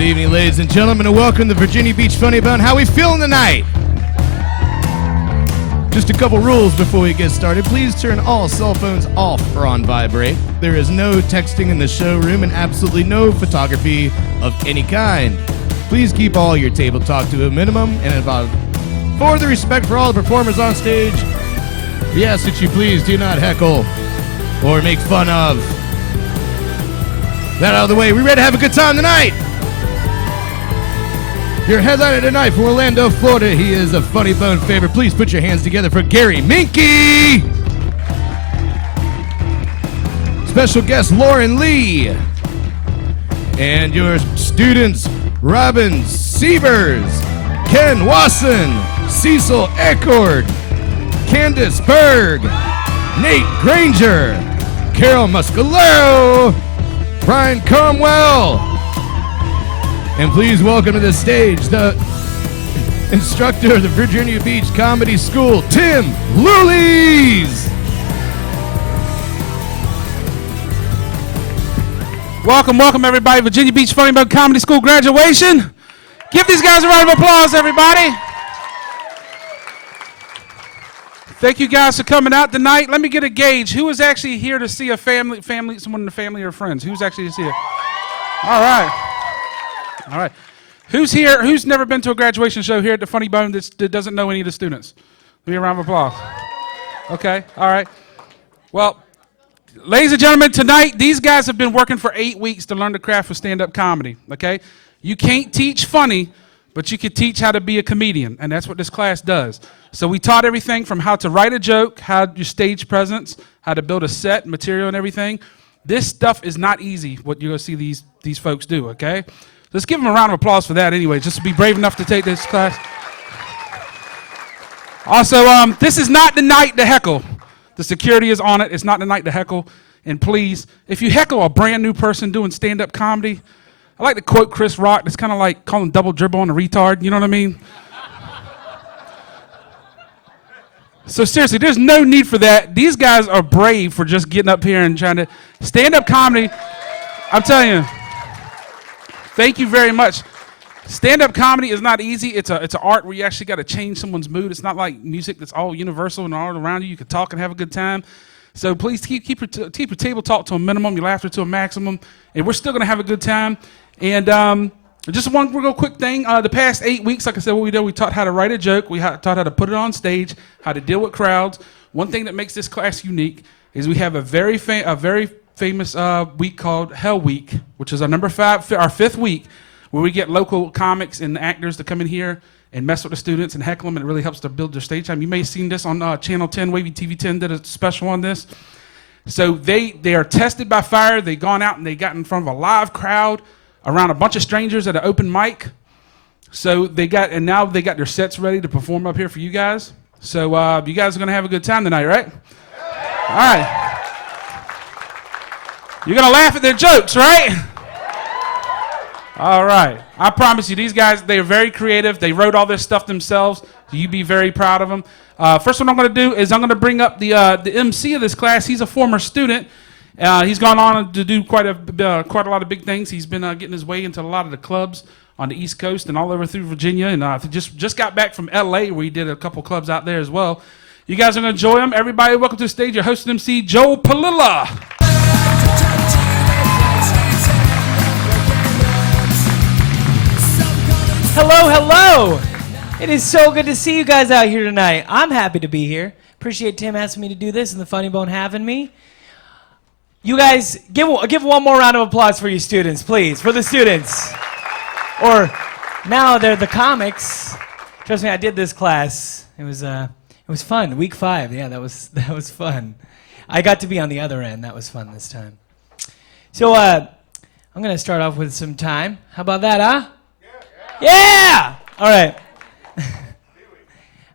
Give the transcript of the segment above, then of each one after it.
Good evening, ladies and gentlemen, and welcome to Virginia Beach Funny Bone. How we feeling tonight? Just a couple rules before we get started. Please turn all cell phones off or on vibrate. There is no texting in the showroom and absolutely no photography of any kind. Please keep all your table talk to a minimum, and for the respect for all the performers on stage, we ask that you please do not heckle or make fun of. That out of the way, we ready to have a good time tonight? Your headliner tonight from Orlando, Florida. He is a Funny Bone favorite. Please put your hands together for Gary Minky. Special guest Lauren Lee. And your students, Robin Sievers, Ken Wasson, Cecil Eckord, Candace Berg, Nate Granger, Carol Muscalero, Brian Cromwell. And please welcome to the stage the instructor of the Virginia Beach Comedy School, Tim Lulis. Welcome everybody. Virginia Beach Funny Bone Comedy School graduation. Give these guys a round of applause, everybody. Thank you guys for coming out tonight. Let me get a gauge. Who is actually here to see a family, someone in the family or friends? Who's actually to see it? All right. All right. Who's here? Who's never been to a graduation show here at the Funny Bone that doesn't know any of the students? Give me a round of applause. Okay. All right. Well, ladies and gentlemen, tonight, these guys have been working for 8 weeks to learn the craft of stand-up comedy, okay? You can't teach funny, but you can teach how to be a comedian, and that's what this class does. So we taught everything from how to write a joke, how your stage presence, how to build a set, material, and everything. This stuff is not easy, what you're going to see these folks do, okay? Let's give them a round of applause for that anyway, just to be brave enough to take this class. Also, this is not the night to heckle. The security is on it. It's not the night to heckle. And please, if you heckle a brand new person doing stand-up comedy, I like to quote Chris Rock. It's kind of like calling double dribble on a retard. You know what I mean? So seriously, there's no need for that. These guys are brave for just getting up here and trying to stand-up comedy. I'm telling you. Thank you very much. Stand-up comedy is not easy. It's an art where you actually got to change someone's mood. It's not like music that's all universal and all around you. You can talk and have a good time. So please keep your table talk to a minimum, your laughter to a maximum, and we're still going to have a good time. And just one real quick thing. The past 8 weeks, like I said, what we did, we taught how to write a joke. We taught how to put it on stage, how to deal with crowds. One thing that makes this class unique is we have a very famous week called Hell Week, which is our fifth week, where we get local comics and actors to come in here and mess with the students and heckle them, and it really helps to build their stage time. You may have seen this on Channel 10, Wavy TV 10 did a special on this. So they are tested by fire. They've gone out and they got in front of a live crowd around a bunch of strangers at an open mic. So now they got their sets ready to perform up here for you guys. So you guys are going to have a good time tonight, right? All right. You're going to laugh at their jokes, right? All right. I promise you, these guys, they are very creative. They wrote all this stuff themselves. So you be very proud of them. First, what I'm going to do is I'm going to bring up the MC of this class. He's a former student. He's gone on to do quite a lot of big things. He's been getting his way into a lot of the clubs on the East Coast and all over through Virginia. And just got back from L.A. where he did a couple clubs out there as well. You guys are going to enjoy him. Everybody, welcome to the stage. Your host and MC, Joe Palilla. Hello. It is so good to see you guys out here tonight. I'm happy to be here. Appreciate Tim asking me to do this and the Funny Bone having me. You guys, give one more round of applause for you students, please, for the students. Or now they're the comics. Trust me, I did this class. It was fun. Week 5, yeah, that was fun. I got to be on the other end. That was fun this time. So I'm gonna start off with some time. How about that, huh? Yeah! All right.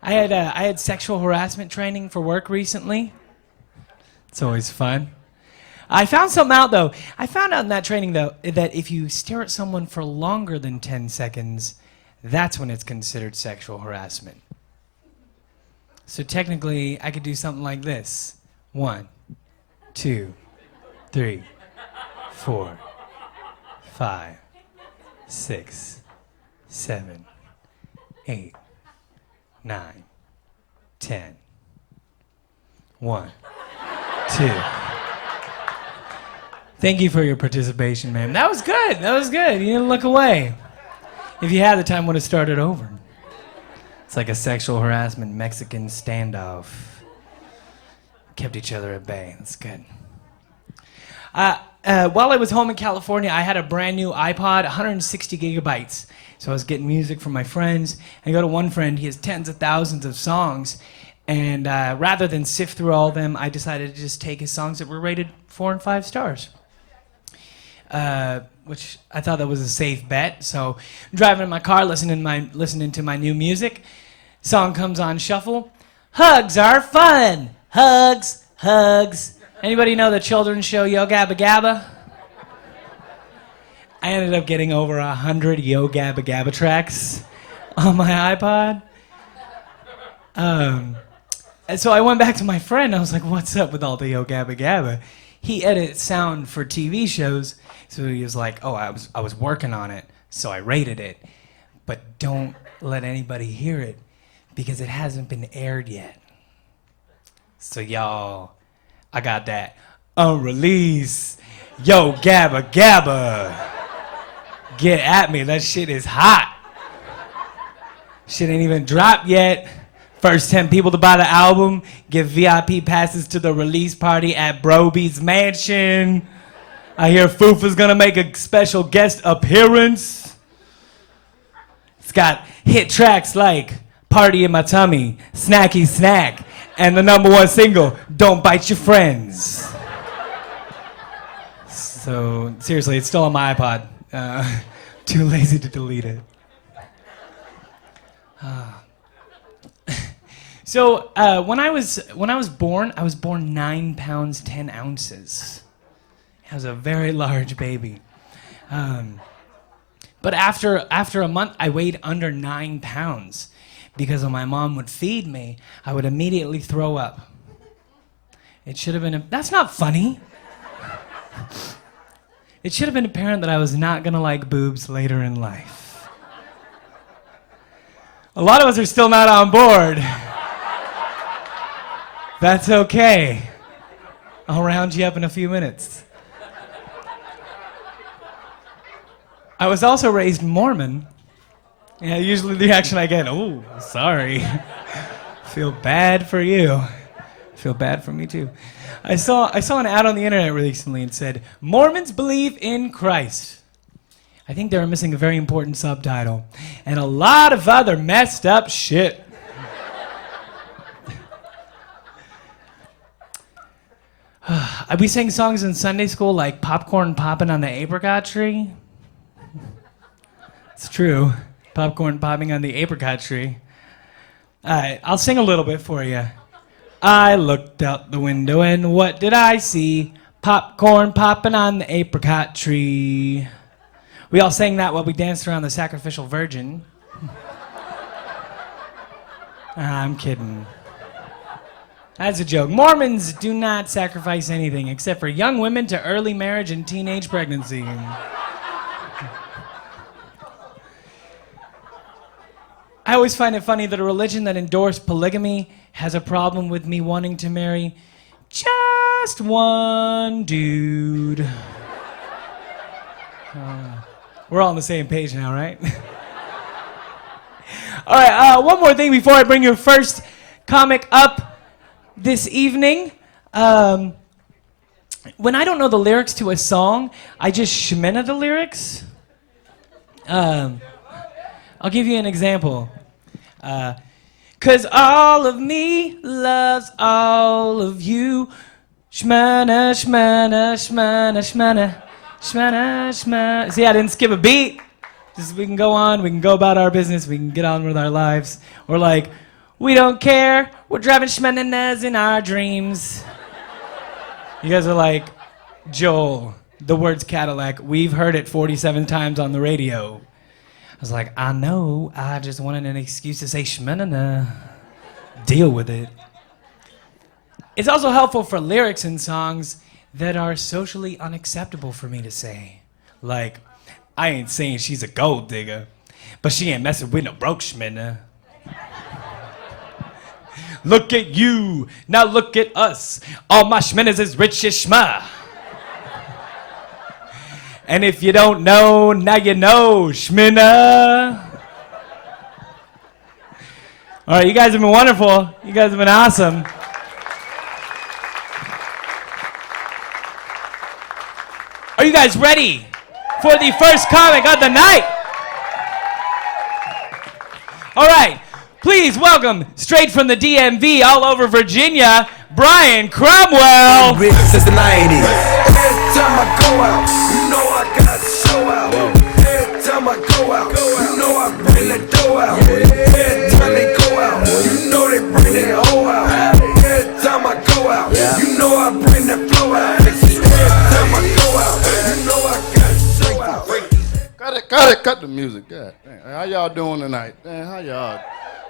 I had sexual harassment training for work recently. It's always fun. I found something out, though. I found out in that training, though, that if you stare at someone for longer than 10 seconds, that's when it's considered sexual harassment. So technically, I could do something like this. 1, 2, 3, 4, 5, 6, 7, 8, 9, 10. 1, 2. Thank you for your participation, ma'am. That was good. That was good. You didn't look away. If you had the time, would have started over. It's like a sexual harassment Mexican standoff. Kept each other at bay. That's good. While I was home in California, I had a brand new iPod, 160 gigabytes. So I was getting music from my friends. I go to one friend, he has tens of thousands of songs. And rather than sift through all of them, I decided to just take his songs that were rated 4 and 5 stars. Which I thought that was a safe bet. So I'm driving in my car, listening to my new music. Song comes on shuffle. Hugs are fun. Hugs, hugs. Anybody know the children's show Yo Gabba Gabba? I ended up getting over 100 Yo Gabba Gabba tracks on my iPod. And so I went back to my friend. I was like, what's up with all the Yo Gabba Gabba? He edits sound for TV shows. So he was like, oh, I was working on it. So I rated it. But don't let anybody hear it because it hasn't been aired yet. So y'all, I got that unreleased Yo Gabba Gabba. Get at me. That shit is hot. Shit ain't even dropped yet. First 10 people to buy the album get VIP passes to the release party at Broby's Mansion. I hear Fufa's gonna make a special guest appearance. It's got hit tracks like Party in My Tummy, Snacky Snack, and the #1 single, Don't Bite Your Friends. So, seriously, it's still on my iPod. Too lazy to delete it. So when I was born 9 pounds 10 ounces. I was a very large baby. But after a month, I weighed under 9 pounds because when my mom would feed me, I would immediately throw up. It should have been that's not funny. It should have been apparent that I was not gonna like boobs later in life. A lot of us are still not on board. That's okay. I'll round you up in a few minutes. I was also raised Mormon. Yeah, usually the reaction I get, oh, sorry. Feel bad for you. Feel bad for me too. I saw an ad on the internet recently and said, Mormons believe in Christ. I think they were missing a very important subtitle. And a lot of other messed up shit. We sang songs in Sunday school like popcorn popping on the apricot tree. It's true. Popcorn popping on the apricot tree. All right, I'll sing a little bit for you. I looked out the window and what did I see? Popcorn popping on the apricot tree. We all sang that while we danced around the sacrificial virgin. I'm kidding. That's a joke. Mormons do not sacrifice anything except for young women to early marriage and teenage pregnancy. I always find it funny that a religion that endorsed polygamy has a problem with me wanting to marry just one dude. We're all on the same page now, right? All right, one more thing before I bring your first comic up this evening. When I don't know the lyrics to a song, I just shmena the lyrics. I'll give you an example. 'Cause all of me loves all of you. Shmana, shmana, shmana, shmana, shmana, shmana. See, I didn't skip a beat. Just we can go on, we can go about our business, we can get on with our lives. Or like, we don't care, we're driving shmananas in our dreams. You guys are like, Joel, the words Cadillac, we've heard it 47 times on the radio. I was like, I know, I just wanted an excuse to say shmanana. Deal with it. It's also helpful for lyrics in songs that are socially unacceptable for me to say. Like, I ain't saying she's a gold digger, but she ain't messing with no broke schminner. Look at you, now look at us. All my schminners is rich as schma. And if you don't know, now you know, schminner. All right, you guys have been wonderful. You guys have been awesome. Are you guys ready for the first comic of the night? All right, please welcome, straight from the DMV all over Virginia, Brian Cromwell. Rich since the 90s. Every time I go out, you know I got to show out. Every time I go out, you know I bring the dough out. Every time they go out, you know they bring their hoe out. Every time I go out, you know I bring the flow out. Every time I go out, you know I got to show out. Cut the music. God damn. How y'all doing tonight? Man, how y'all?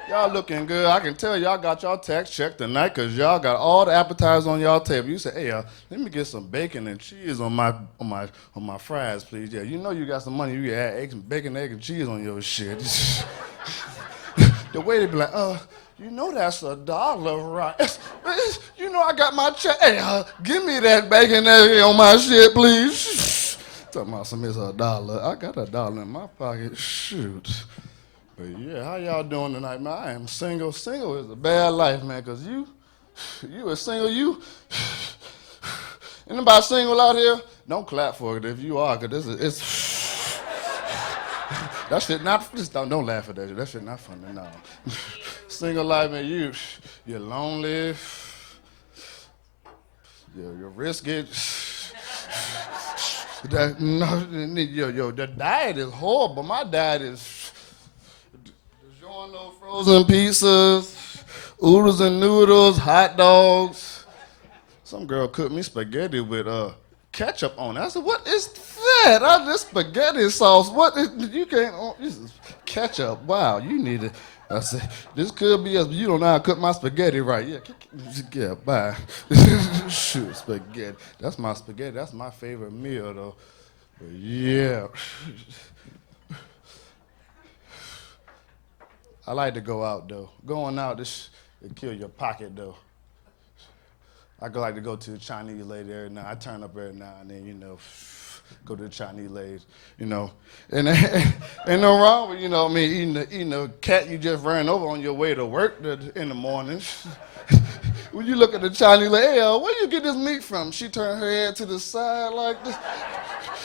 Y'all looking good. I can tell y'all got y'all tax check tonight because y'all got all the appetizers on y'all table. You say, hey, let me get some bacon and cheese on my fries, please. Yeah, you know you got some money. You can add eggs and bacon, egg and cheese on your shit. The way they be like, you know that's $1, right? You know I got my check. Hey, give me that bacon egg on my shit, please. Talking about some it's $1. I got $1 in my pocket. Shoot. But yeah, how y'all doing tonight, man? I am single. Single is a bad life, man, because you a single, anybody single out here? Don't clap for it if you are, because it's that shit not, just don't laugh at that shit. That shit not funny, no. Single life, man, you're lonely, your wrist gets, the diet is horrible. My diet is DiGiorno frozen pizzas, oodles and noodles, hot dogs. Some girl cooked me spaghetti with ketchup on it. I said, what is that? This spaghetti sauce. What is, you can't, this is ketchup. Wow, you need it. I said, this could be us, but you don't know how to cook my spaghetti right. Yeah, bye. Shoot, spaghetti. That's my spaghetti. That's my favorite meal, though. But yeah. I like to go out, though. Going out, this will kill your pocket, though. I like to go to the Chinese lady every night. I turn up every now and then, go to the Chinese ladies, And ain't no wrong with, eating the cat you just ran over on your way to work in the morning. When you look at the Chinese lady, hey, where you get this meat from? She turned her head to the side like this.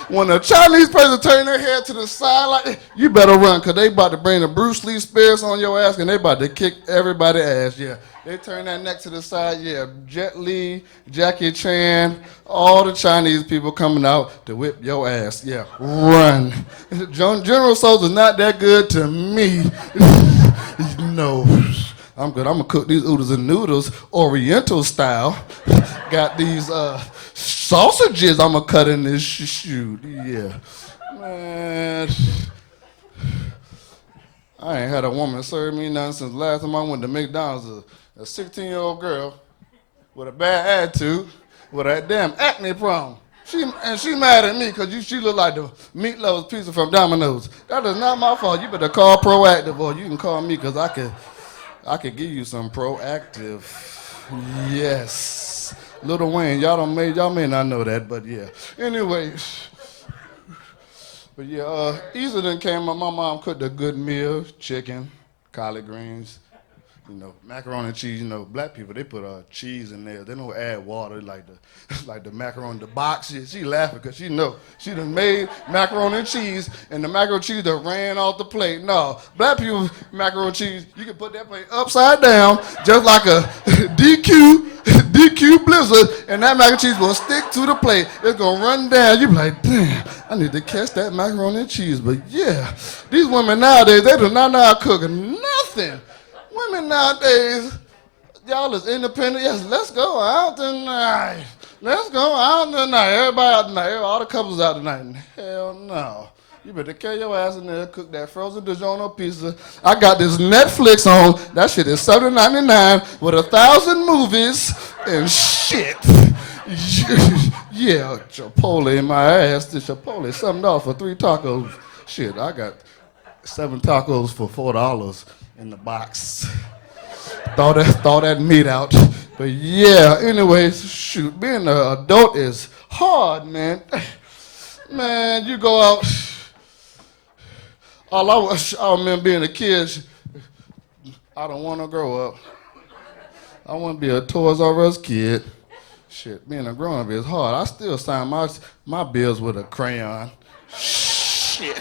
When a Chinese person turn their head to the side like this, you better run, because they about to bring the Bruce Lee spears on your ass, and they about to kick everybody's ass, yeah. They turn that neck to the side, yeah. Jet Li, Jackie Chan, all the Chinese people coming out to whip your ass, yeah. Run. General Tso's is not that good to me. No. I'm good. I'm going to cook these oodles and noodles Oriental style. Got these sausages I'm going to cut in this shoot. Yeah. Man. I ain't had a woman serve me nothing since last time I went to McDonald's. A 16-year-old girl with a bad attitude, with a damn acne problem. She mad at me because she look like the meatloaf pizza from Domino's. That is not my fault. You better call Proactive, or you can call me because I could give you some Proactive. Yes. Lil Wayne, y'all may not know that, but yeah. Anyway. But yeah, Easter done came up. My mom cooked a good meal, chicken, collard greens, macaroni and cheese. Black people, they put cheese in there. They don't add water like the macaroni, the box. She laughing because she done made macaroni and cheese, and the macaroni and cheese that ran off the plate. No, black people macaroni and cheese, you can put that plate upside down, just like a DQ Blizzard, and that mac and cheese will stick to the plate. It's gonna run down. You be like, damn, I need to catch that macaroni and cheese. But yeah, these women nowadays, they do not know how to cook nothing. Women nowadays, y'all is independent. Yes, let's go out tonight. Let's go out tonight. Everybody out tonight. All the couples out tonight. Hell no. You better carry your ass in there, cook that frozen DiGiorno pizza. I got this Netflix on. That shit is $7.99 with 1,000 movies and shit. Yeah, Chipotle in my ass. The Chipotle, $7 for 3 tacos. Shit, I got 7 tacos for $4 in the box. Throw that meat out. But yeah, anyways, shoot, being an adult is hard, man. Man, you go out. I remember being a kid. I don't want to grow up. I want to be a Toys R Us kid. Shit, being a grown-up is hard. I still sign my bills with a crayon. Shit.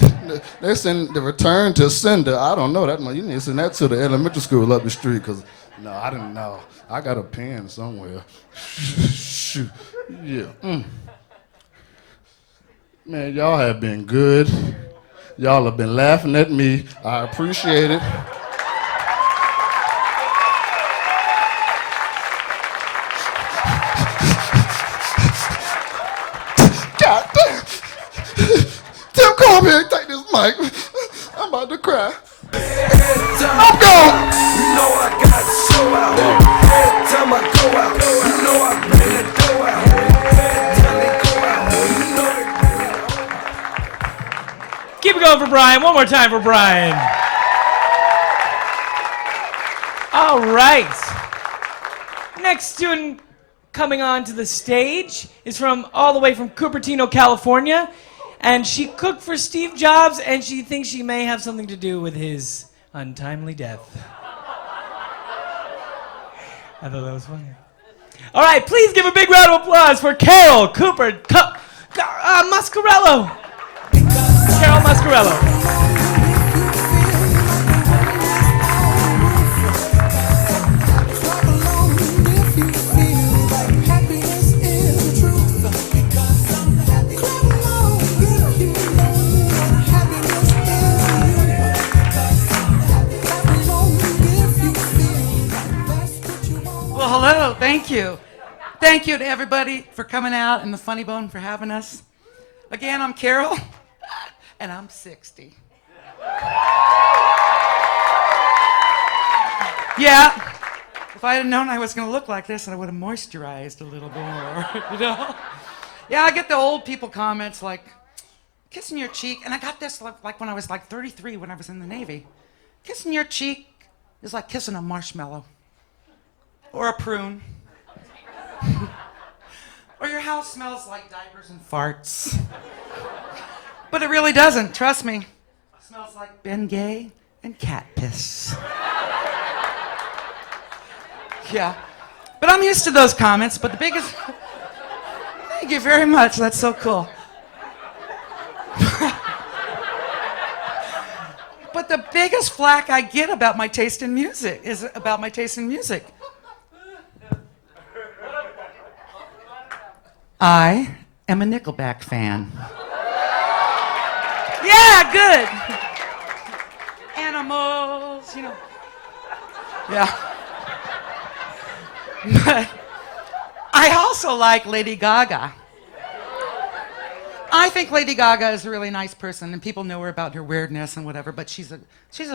They send the return to sender. I don't know that much. You need to send that to the elementary school up the street, because, no, I didn't know. I got a pen somewhere. Shoot. Yeah. Man, y'all have been good. Y'all have been laughing at me. I appreciate it. God damn. Tim, come over here and take this mic. I'm about to cry. I'm gone. You know I got to show out. Every time I go out, you know I bring the dough out. Every time they go out, you know they bring it out. Keep it going for Brian. One more time for Brian. All right. Next student coming on to the stage is from all the way from Cupertino, California. And she cooked for Steve Jobs, and she thinks she may have something to do with his untimely death. I thought that was funny. All right, please give a big round of applause for Carol Mascarello. Carol Mascarello. Well, hello, thank you. Thank you to everybody for coming out and the Funny Bone for having us. Again, I'm Carol, and I'm 60. Yeah, if I had known I was going to look like this, I would have moisturized a little more, you know? Yeah, I get the old people comments like, kissing your cheek, and I got this like when I was like 33 when I was in the Navy. Kissing your cheek is like kissing a marshmallow. Or a prune. Or your house smells like diapers and farts. But it really doesn't, trust me. It smells like Bengay and cat piss. Yeah. But I'm used to those comments, but the biggest... Thank you very much, that's so cool. But the biggest flack I get about my taste in music is about my taste in music. I am a Nickelback fan. Yeah, good. Animals, you know. Yeah. But I also like Lady Gaga. I think Lady Gaga is a really nice person, and people know her about her weirdness and whatever, but she's a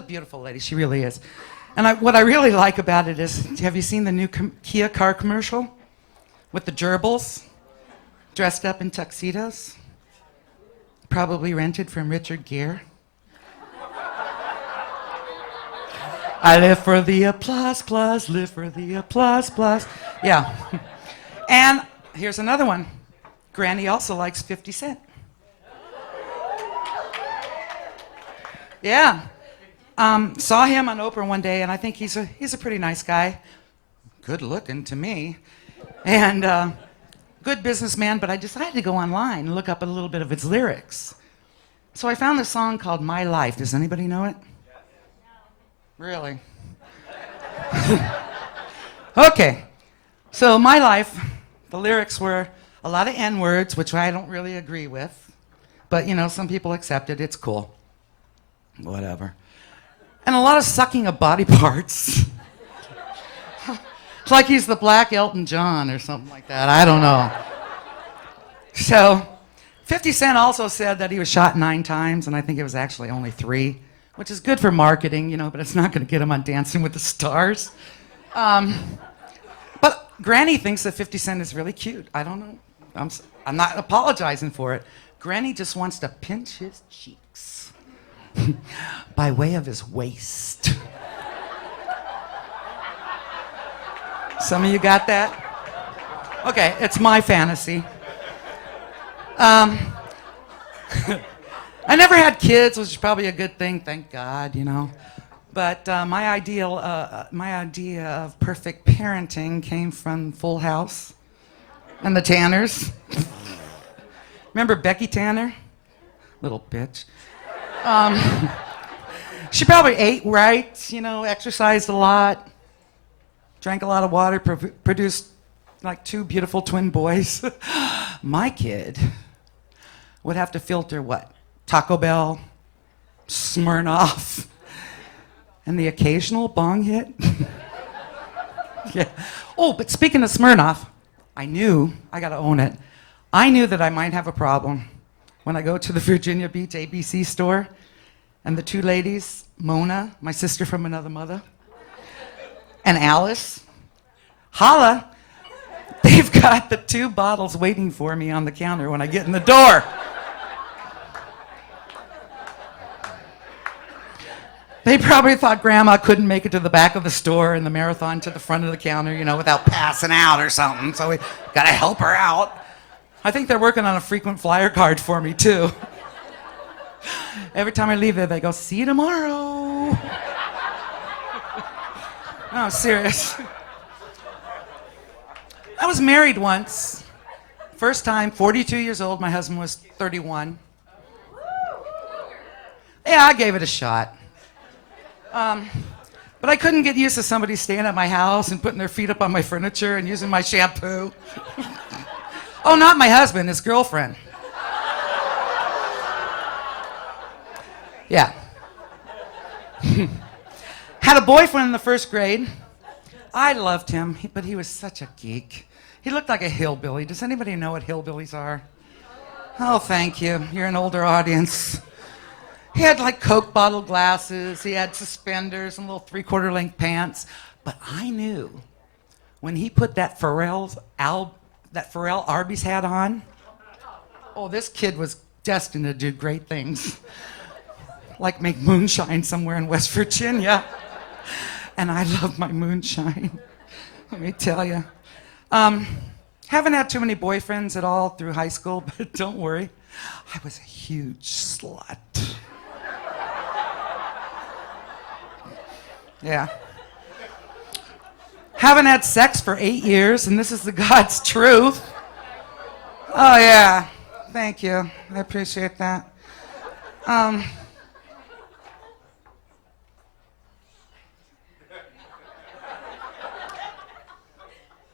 beautiful lady. She really is. And what I really like about it is, have you seen the new Kia car commercial with the gerbils? Dressed up in tuxedos, probably rented from Richard Gere. I live for the applause, plus, live for the applause, plus. Yeah. And here's another one. Granny also likes 50 Cent. Yeah. Saw him on Oprah one day, and I think he's a pretty nice guy. Good looking to me. And, good businessman, but I decided to go online and look up a little bit of its lyrics. So I found this song called My Life. Does anybody know it? Really? Okay. So My Life, the lyrics were a lot of N-words, which I don't really agree with. But, you know, some people accept it. It's cool. Whatever. And a lot of sucking of body parts. It's like he's the Black Elton John or something like that. I don't know. So, 50 Cent also said that he was shot 9 times, and I think it was actually only 3, which is good for marketing, you know, but it's not going to get him on Dancing with the Stars. But But Granny thinks that 50 Cent is really cute. I don't know. I'm not apologizing for it. Granny just wants to pinch his cheeks by way of his waist. Some of you got that? Okay, it's my fantasy. I never had kids, which is probably a good thing, thank God, you know. But my idea of perfect parenting came from Full House and the Tanners. Remember Becky Tanner? Little bitch. She probably ate right, you know, exercised a lot, drank a lot of water, produced like 2 beautiful twin boys. My kid would have to filter what? Taco Bell, Smirnoff, and the occasional bong hit. Yeah. Oh, but speaking of Smirnoff, I gotta own it, I knew that I might have a problem when I go to the Virginia Beach ABC store and the 2 ladies, Mona, my sister from another mother, and Alice, holla, they've got the 2 bottles waiting for me on the counter when I get in the door. They probably thought Grandma couldn't make it to the back of the store and the marathon to the front of the counter, you know, without passing out or something, so we gotta help her out. I think they're working on a frequent flyer card for me, too. Every time I leave there, they go, "See you tomorrow." No, serious. I was married once. First time, 42 years old. My husband was 31. Yeah, I gave it a shot. But I couldn't get used to somebody staying at my house and putting their feet up on my furniture and using my shampoo. Oh, not my husband, his girlfriend. Yeah. Had a boyfriend in the 1st grade. I loved him, but he was such a geek. He looked like a hillbilly. Does anybody know what hillbillies are? Oh, thank you. You're an older audience. He had like Coke bottle glasses. He had suspenders and little 3/4 length pants. But I knew when he put that Pharrell Arby's hat on, oh, this kid was destined to do great things. Like make moonshine somewhere in West Virginia. And I love my moonshine, let me tell you. Haven't had too many boyfriends at all through high school, but don't worry, I was a huge slut. Yeah. Haven't had sex for 8 years, and this is the God's truth. Oh, yeah. Thank you. I appreciate that.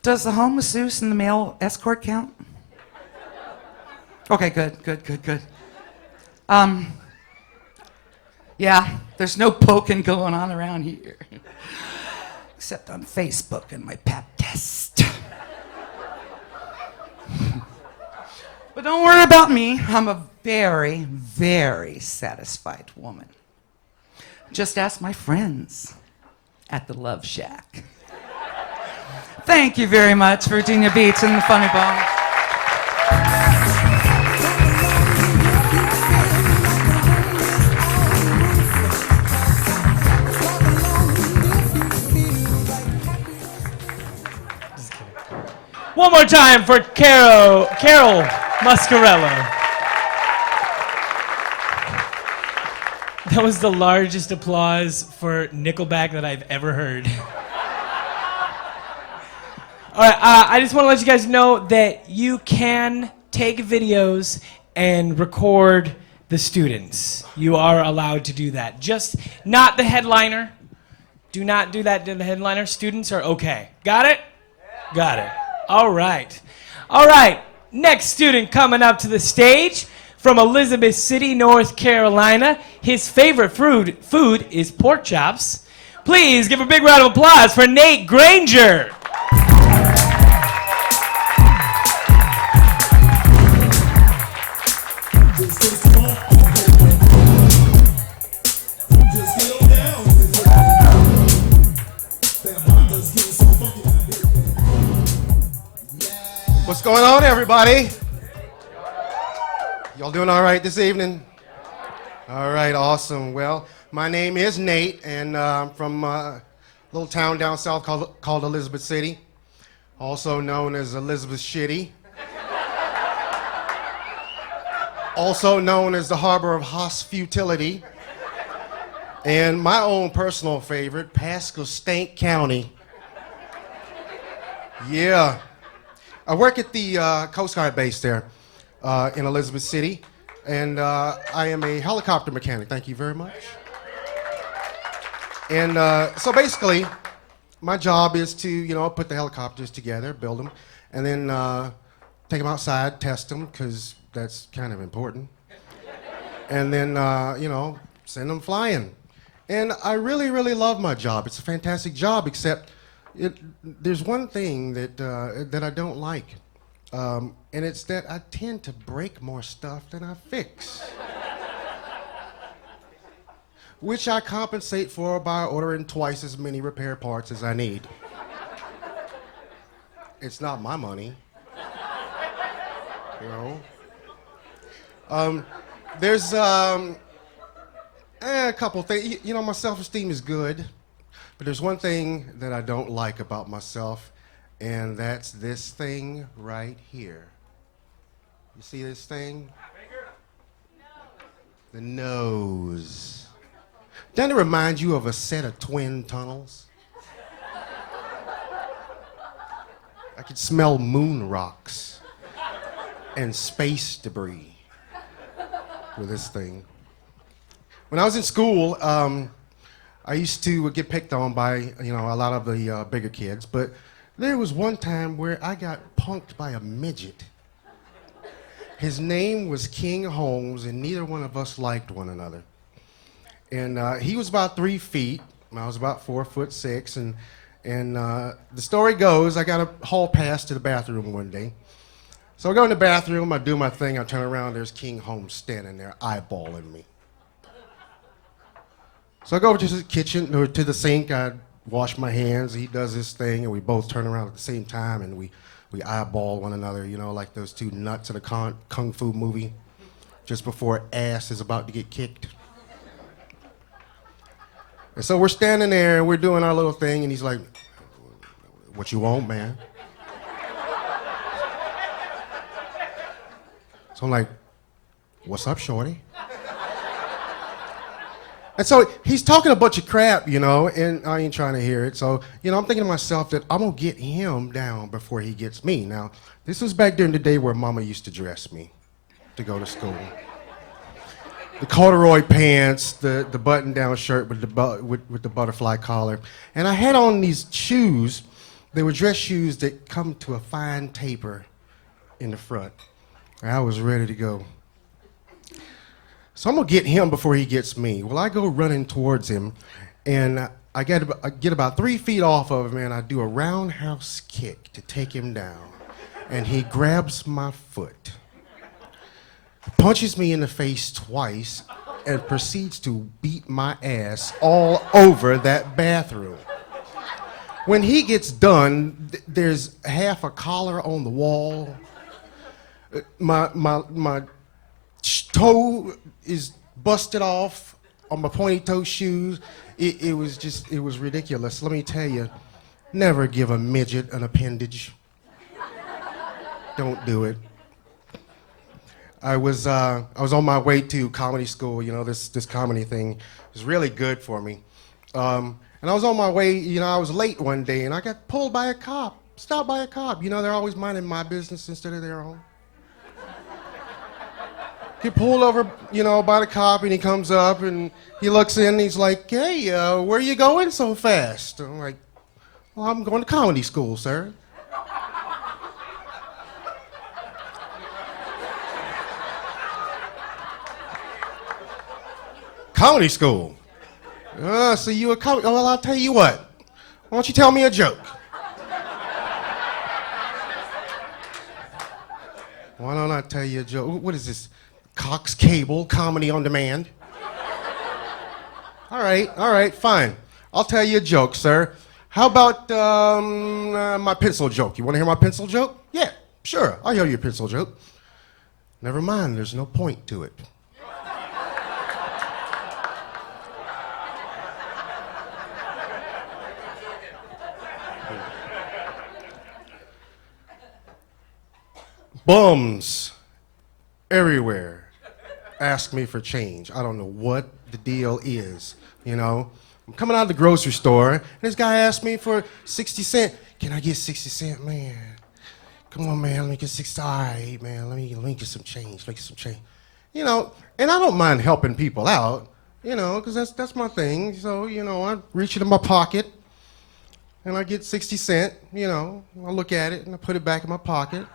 Does the home masseuse and the male escort count? Okay, good. Yeah, there's no poking going on around here. Except on Facebook and my pap test. But don't worry about me. I'm a very, very satisfied woman. Just ask my friends at the Love Shack. Thank you very much, Virginia Beach and the Funny Bone. One more time for Carol Muscarello. That was the largest applause for Nickelback that I've ever heard. All right, I just want to let you guys know that you can take videos and record the students. You are allowed to do that. Just not the headliner. Do not do that to the headliner. Students are okay. Got it? Yeah. Got it. All right. All right. Next student coming up to the stage from Elizabeth City, North Carolina. His favorite food is pork chops. Please give a big round of applause for Nate Granger. on, everybody? Y'all doing all right this evening? All right, awesome. Well, my name is Nate, and I'm from a little town down south called Elizabeth City, also known as Elizabeth Shitty, also known as the harbor of Hoss-Futility, and my own personal favorite, Pasco-Stank County. Yeah. I work at the Coast Guard base there in Elizabeth City, and I am a helicopter mechanic. Thank you very much. And so basically, my job is to, put the helicopters together, build them, and then take them outside, test them, because that's kind of important. And then, send them flying. And I really, really love my job. It's a fantastic job, except there's one thing that I don't like, and it's that I tend to break more stuff than I fix. Which I compensate for by ordering twice as many repair parts as I need. It's not my money. There's a couple things. My self-esteem is good, but there's one thing that I don't like about myself, and that's this thing right here. You see this thing? The nose. Doesn't it remind you of a set of twin tunnels? I could smell moon rocks and space debris with this thing. When I was in school, I used to get picked on by, a lot of the bigger kids, but there was one time where I got punked by a midget. His name was King Holmes, and neither one of us liked one another. And he was about 3 feet, and I was about 4'6", and the story goes, I got a hall pass to the bathroom one day. So I go in the bathroom, I do my thing, I turn around, there's King Holmes standing there eyeballing me. So I go over to the kitchen, or to the sink, I wash my hands, he does his thing, and we both turn around at the same time, and we eyeball one another, like those two nuts in a kung fu movie, just before ass is about to get kicked. And so we're standing there, and we're doing our little thing, and he's like, "What you want, man?" So I'm like, "What's up, shorty?" And so he's talking a bunch of crap, and I ain't trying to hear it. So, I'm thinking to myself that I'm going to get him down before he gets me. Now, this was back during the day where Mama used to dress me to go to school. The corduroy pants, the button-down shirt with the butterfly collar. And I had on these shoes. They were dress shoes that come to a fine taper in the front. I was ready to go. So I'm going to get him before he gets me. Well, I go running towards him, and I get about 3 feet off of him, and I do a roundhouse kick to take him down. And he grabs my foot, punches me in the face twice, and proceeds to beat my ass all over that bathroom. When he gets done, there's half a collar on the wall. My toe is busted off on my pointy toe shoes. It was ridiculous. Let me tell you, never give a midget an appendage. Don't do it. I was on my way to comedy school. This comedy thing was really good for me. And I was on my way. I was late one day, and I got pulled by a cop. Stopped by a cop. They're always minding my business instead of their own. Get pulled over, by the cop, and he comes up, and he looks in, and he's like, "Hey, where are you going so fast?" I'm like, "Well, I'm going to comedy school, sir." Comedy school? So you a comedy? Well, I'll tell you what. Why don't you tell me a joke? Why don't I tell you a joke? What is this? Cox Cable, comedy on demand? All right, fine. I'll tell you a joke, sir. How about my pencil joke? You want to hear my pencil joke? Yeah, Sure, I'll hear your pencil joke. Never mind, there's no point to it. Bums everywhere ask me for change. I don't know what the deal is, you know. I'm coming out of the grocery store, and this guy asked me for 60 cents. Can I get 60 cents, man? Come on, man, let me get 60. All right, man, let me get some change. Let me get some change. You know, and I don't mind helping people out, you know, because that's my thing. So, you know, I reach into my pocket, and I get 60 cents, you know. I look at it, and I put it back in my pocket.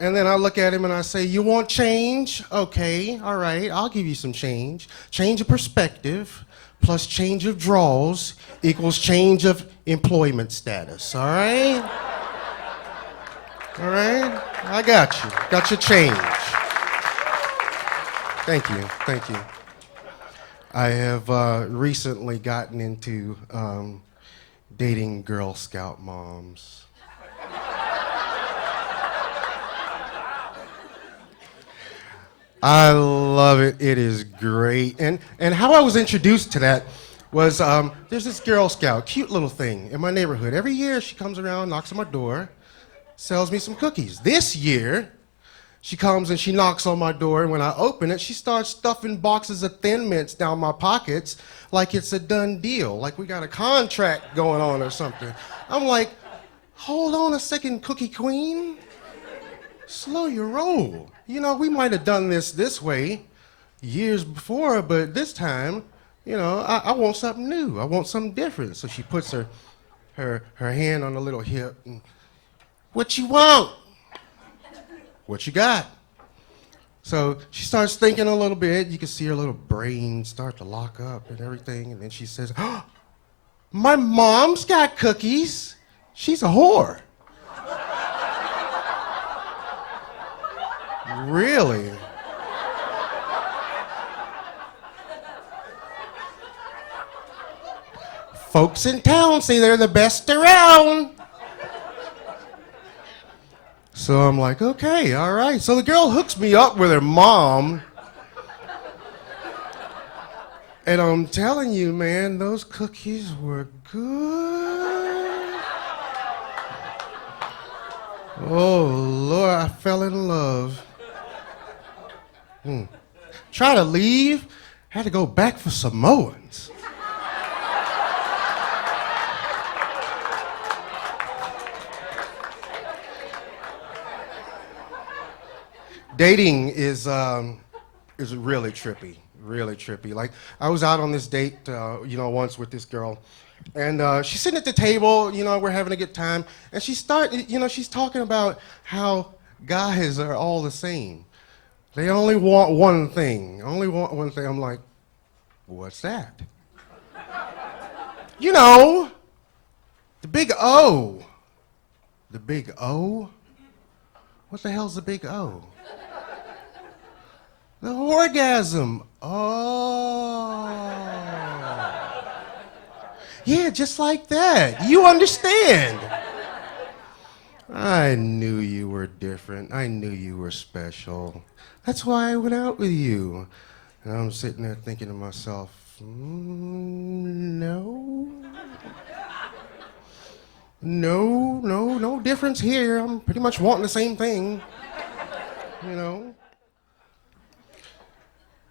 And then I look at him and I say, you want change? Okay, all right, I'll give you some change. Change of perspective plus change of draws equals change of employment status, all right? All right, I got you. Got your change. Thank you, thank you. I have recently gotten into dating Girl Scout moms. I love it. It is great. And how I was introduced to that was there's this Girl Scout, cute little thing in my neighborhood. Every year she comes around, knocks on my door, sells me some cookies. This year, she comes and she knocks on my door, and when I open it, she starts stuffing boxes of Thin Mints down my pockets like it's a done deal, like we got a contract going on or something. I'm like, hold on a second, Cookie Queen. Slow your roll. You know, we might have done this way years before, but this time, you know, I want something new. I want something different. So she puts her hand on the little hip. And, what you want? What you got? So she starts thinking a little bit. You can see her little brain start to lock up and everything. And then she says, oh, my mom's got cookies. She's a whore. Really? Folks in town say they're the best around. So I'm like, okay, all right. So the girl hooks me up with her mom. And I'm telling you, man, those cookies were good. Oh, Lord, I fell in love. Try to leave, had to go back for Samoans. Dating is really trippy, really trippy. Like, I was out on this date, you know, once with this girl, and she's sitting at the table, you know, we're having a good time, and she's talking about how guys are all the same. They only want one thing. I'm like, what's that? You know, the big O. The big O? What the hell's the big O? The orgasm. Oh. Yeah, just like that. You understand. I knew you were different. I knew you were special. That's why I went out with you. And I'm sitting there thinking to myself, no. No difference here. I'm pretty much wanting the same thing, you know?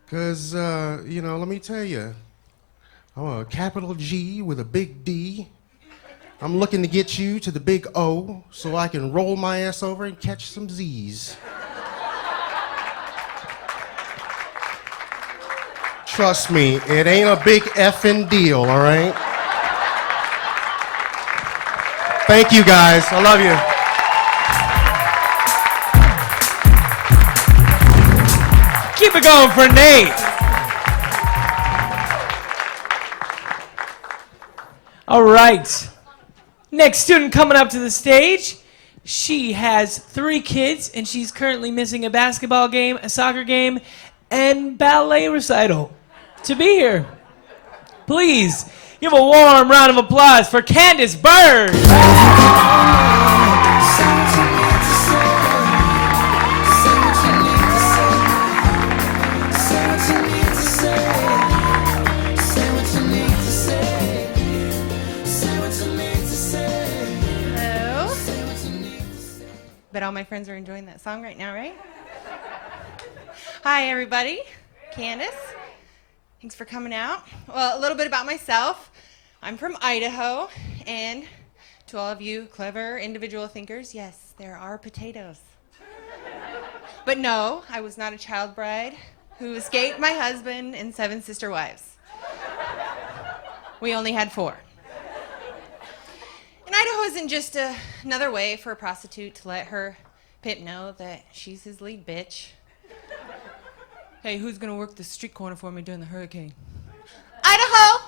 Because, you know, let me tell you, I'm a capital G with a big D. I'm looking to get you to the big O so I can roll my ass over and catch some Z's. Trust me, it ain't a big effing deal, all right? Thank you, guys. I love you. Keep it going for Nate. All right. Next student coming up to the stage. She has 3 kids, and she's currently missing a basketball game, a soccer game, and ballet recital to be here. Please Give a warm round of applause for Candace Bird. Hello. Bet all my friends are enjoying that song right now, right? Hi, everybody. Candace. Thanks for coming out. Well, a little bit about myself. I'm from Idaho, and to all of you clever individual thinkers, yes, there are potatoes. But no, I was not a child bride who escaped my husband and 7 sister wives. We only had 4. And Idaho isn't just another way for a prostitute to let her pimp know that she's his lead bitch. Hey, who's gonna work the street corner for me during the hurricane? Idaho!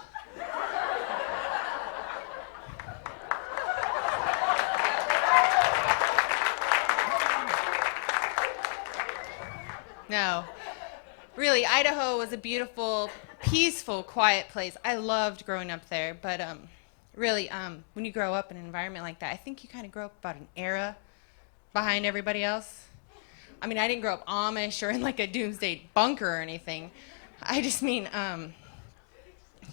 No. Really, Idaho was a beautiful, peaceful, quiet place. I loved growing up there, but really, when you grow up in an environment like that, I think you kind of grow up about an era behind everybody else. I mean, I didn't grow up Amish or in like a doomsday bunker or anything. I just mean,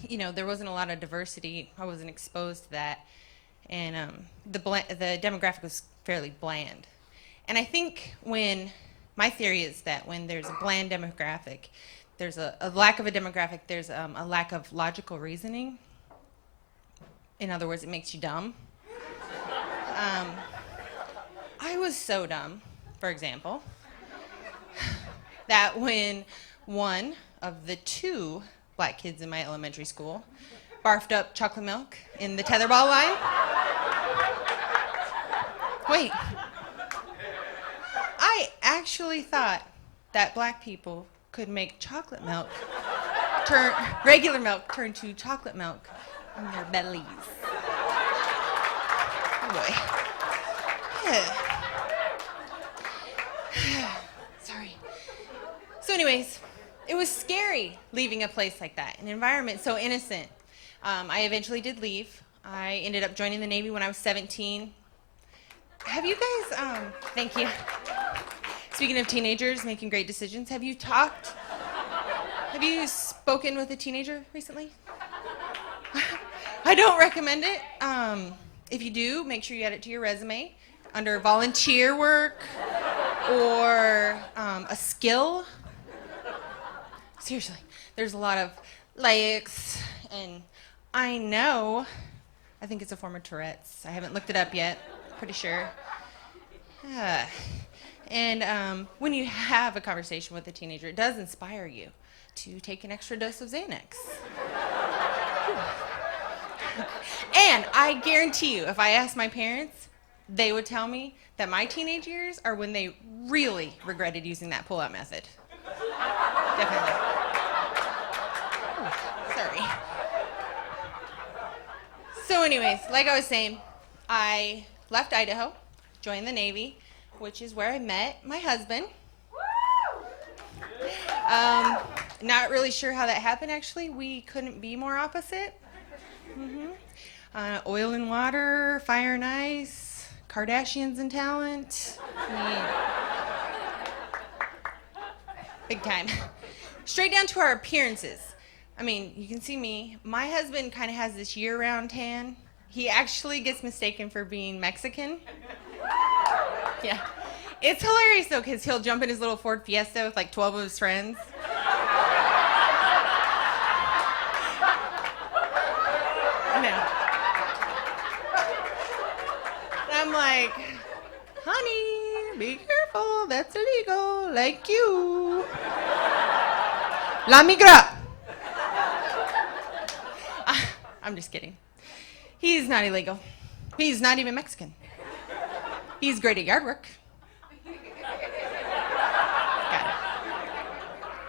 there wasn't a lot of diversity. I wasn't exposed to that. And the demographic was fairly bland. And I think my theory is that when there's a bland demographic, there's a lack of a demographic, there's a lack of logical reasoning. In other words, it makes you dumb. I was so dumb, for example, that when one of the 2 black kids in my elementary school barfed up chocolate milk in the tetherball line. Wait. I actually thought that black people could make regular milk turn to chocolate milk in their bellies. Oh boy. Yeah. Sorry. So anyways, it was scary leaving a place like that, an environment so innocent. I eventually did leave. I ended up joining the Navy when I was 17. Have you guys, thank you. Speaking of teenagers making great decisions, have you spoken with a teenager recently? I don't recommend it. If you do, make sure you add it to your resume under volunteer work or a skill. Seriously, there's a lot of likes, and I think it's a form of Tourette's. I haven't looked it up yet, pretty sure. And when you have a conversation with a teenager, it does inspire you to take an extra dose of Xanax. And I guarantee you, if I asked my parents, they would tell me that my teenage years are when they really regretted using that pull-out method. Definitely. Ooh, sorry. So anyways, like I was saying, I left Idaho, joined the Navy, which is where I met my husband. Not really sure how that happened, actually. We couldn't be more opposite. Oil and water, fire and ice, Kardashians and talent. Big time. Straight down to our appearances. I mean, you can see me. My husband kind of has this year-round tan. He actually gets mistaken for being Mexican. Yeah. It's hilarious, though, because he'll jump in his little Ford Fiesta with like 12 of his friends. I'm like, honey, be careful, that's illegal, like you. La migra. I'm just kidding. He's not illegal. He's not even Mexican. He's great at yard work. Got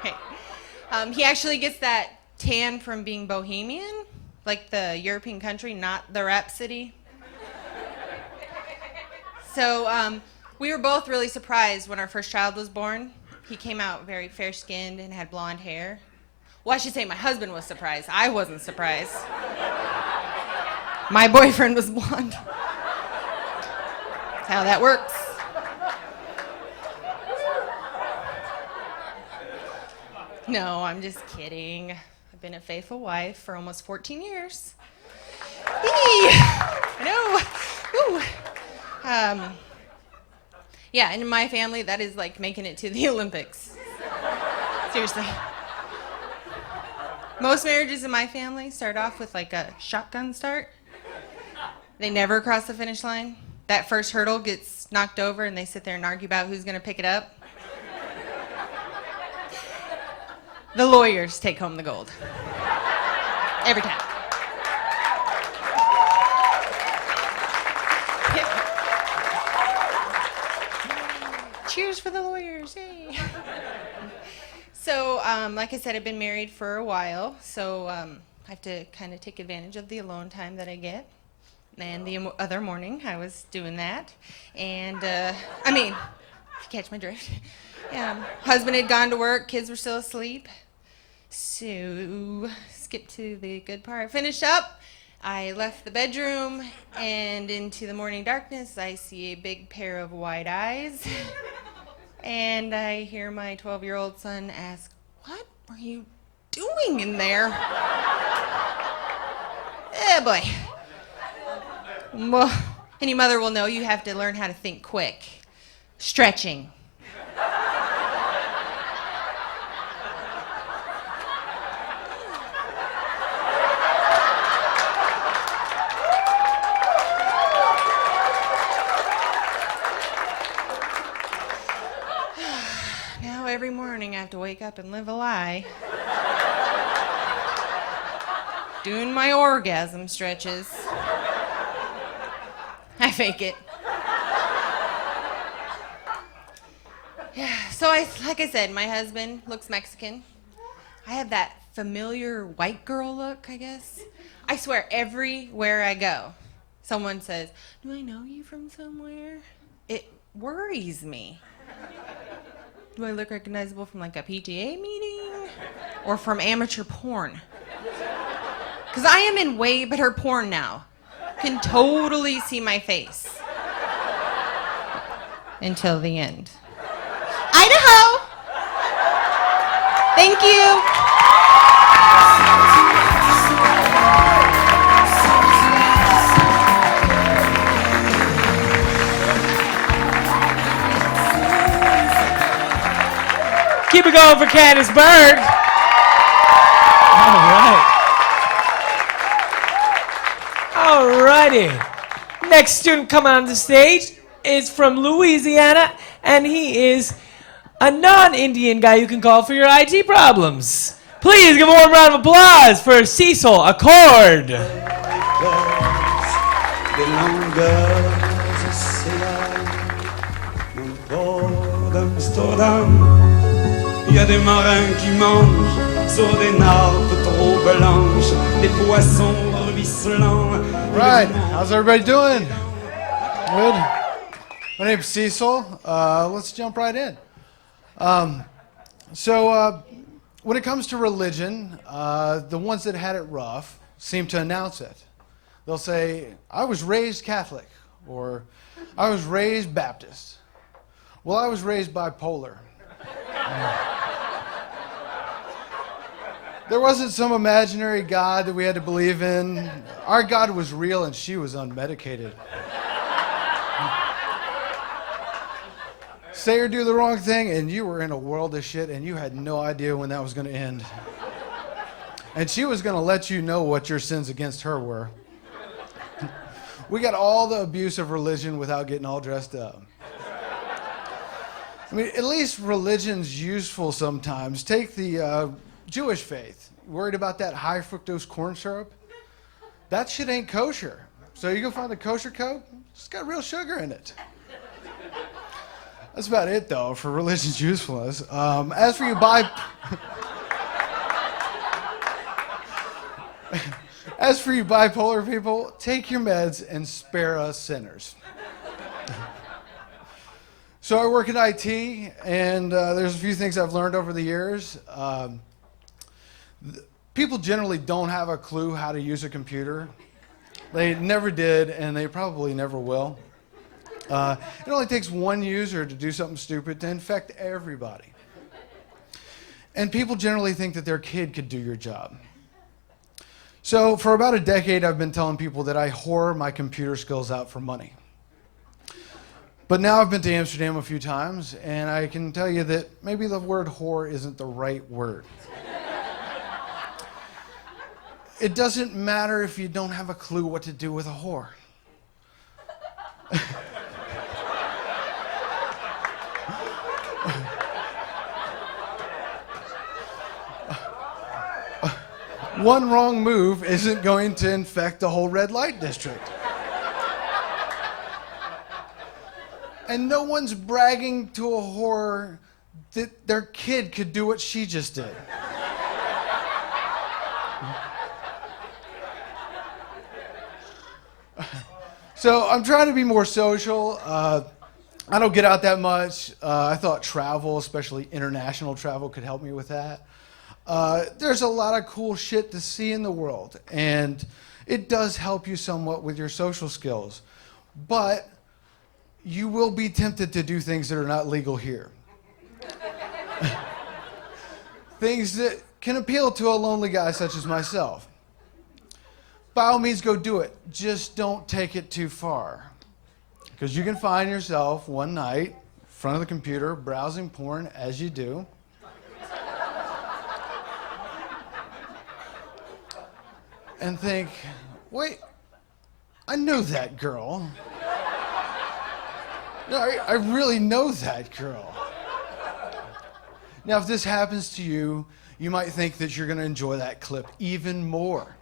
it. Hey. He actually gets that tan from being Bohemian, like the European country, not the rap city. So we were both really surprised when our first child was born. He came out very fair-skinned and had blonde hair. Well, I should say my husband was surprised. I wasn't surprised. My boyfriend was blonde. That's how that works. No, I'm just kidding. I've been a faithful wife for almost 14 years. I know. Ooh. Yeah, and in my family, that is like making it to the Olympics. Seriously. Most marriages in my family start off with like a shotgun start. They never cross the finish line. That first hurdle gets knocked over and they sit there and argue about who's going to pick it up. The lawyers take home the gold. Every time. Cheers for the lawyers, yay. So, like I said, I've been married for a while, so I have to kind of take advantage of the alone time that I get. And the other morning, I was doing that. And, if you catch my drift. Husband had gone to work, kids were still asleep. So, skip to the good part. Finished up, I left the bedroom, and into the morning darkness, I see a big pair of wide eyes. And I hear my 12-year-old son ask, "What were you doing in there?" Boy. Well, any mother will know you have to learn how to think quick. Stretching. Now every morning I have to wake up and live a lie. Doing my orgasm stretches. I fake it. Yeah, so like I said, my husband looks Mexican. I have that familiar white girl look, I guess. I swear, everywhere I go, someone says, "Do I know you from somewhere?" It worries me. Do I look recognizable from like a PTA meeting or from amateur porn? Because I am in way better porn now. Can totally see my face. Until the end. Idaho! Thank you. Keep it going for Candace Berg. All right. Alrighty. Next student coming on the stage is from Louisiana, and he is a non-Indian guy you can call for your IT problems. Please give a warm round of applause for Cecil Accord. Des longueurs s'éloignent dans le port d'Amsterdam. Il y a des marins qui mangent sur des nappes trop blanches, des poissons ruisselants. Right, how's everybody doing? Good. My name's Cecil. Let's jump right in. When it comes to religion, the ones that had it rough seem to announce it. They'll say, "I was raised Catholic," or "I was raised Baptist." Well, I was raised bipolar. There wasn't some imaginary God that we had to believe in. Our God was real and she was unmedicated. Say or do the wrong thing and you were in a world of shit and you had no idea when that was going to end. And she was going to let you know what your sins against her were. We got all the abuse of religion without getting all dressed up. I mean, at least religion's useful sometimes. Take the Jewish faith. Worried about that high fructose corn syrup? That shit ain't kosher. So you go find the kosher Coke, it's got real sugar in it. That's about it, though, for religion's usefulness. As for you As for you bipolar people, take your meds and spare us sinners. So I work in IT, and there's a few things I've learned over the years. People generally don't have a clue how to use a computer. They never did, and they probably never will. It only takes one user to do something stupid to infect everybody. And people generally think that their kid could do your job. So for about a decade, I've been telling people that I whore my computer skills out for money. But now I've been to Amsterdam a few times, and I can tell you that maybe the word whore isn't the right word. It doesn't matter if you don't have a clue what to do with a whore. One wrong move isn't going to infect the whole red light district. And no one's bragging to a whore that their kid could do what she just did. So I'm trying to be more social. I don't get out that much. I thought travel, especially international travel, could help me with that. There's a lot of cool shit to see in the world, and it does help you somewhat with your social skills. But you will be tempted to do things that are not legal here. Things that can appeal to a lonely guy such as myself. By all means, go do it. Just don't take it too far. Because you can find yourself one night in front of the computer browsing porn as you do. And think, wait, I know that girl. No, I really know that girl. Now, if this happens to you, you might think that you're going to enjoy that clip even more.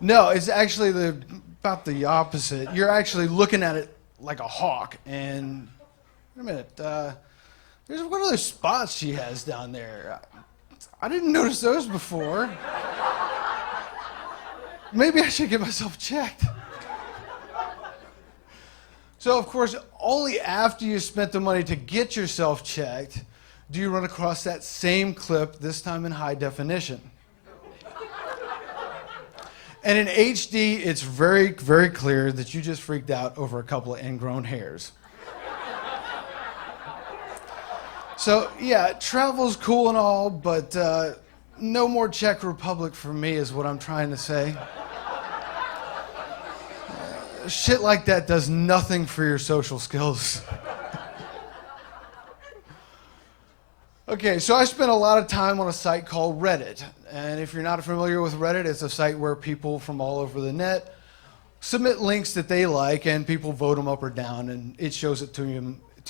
No, it's actually about the opposite. You're actually looking at it like a hawk, and wait a minute, there's one of those spots she has down there. I didn't notice those before. Maybe I should get myself checked. So, of course, only after you spent the money to get yourself checked do you run across that same clip, this time in high definition. And in HD, it's very, very clear that you just freaked out over a couple of ingrown hairs. So, yeah, travel's cool and all, but no more Czech Republic for me is what I'm trying to say. Shit like that does nothing for your social skills. Okay, so I spent a lot of time on a site called Reddit. And if you're not familiar with Reddit, it's a site where people from all over the net submit links that they like, and people vote them up or down, and it shows it to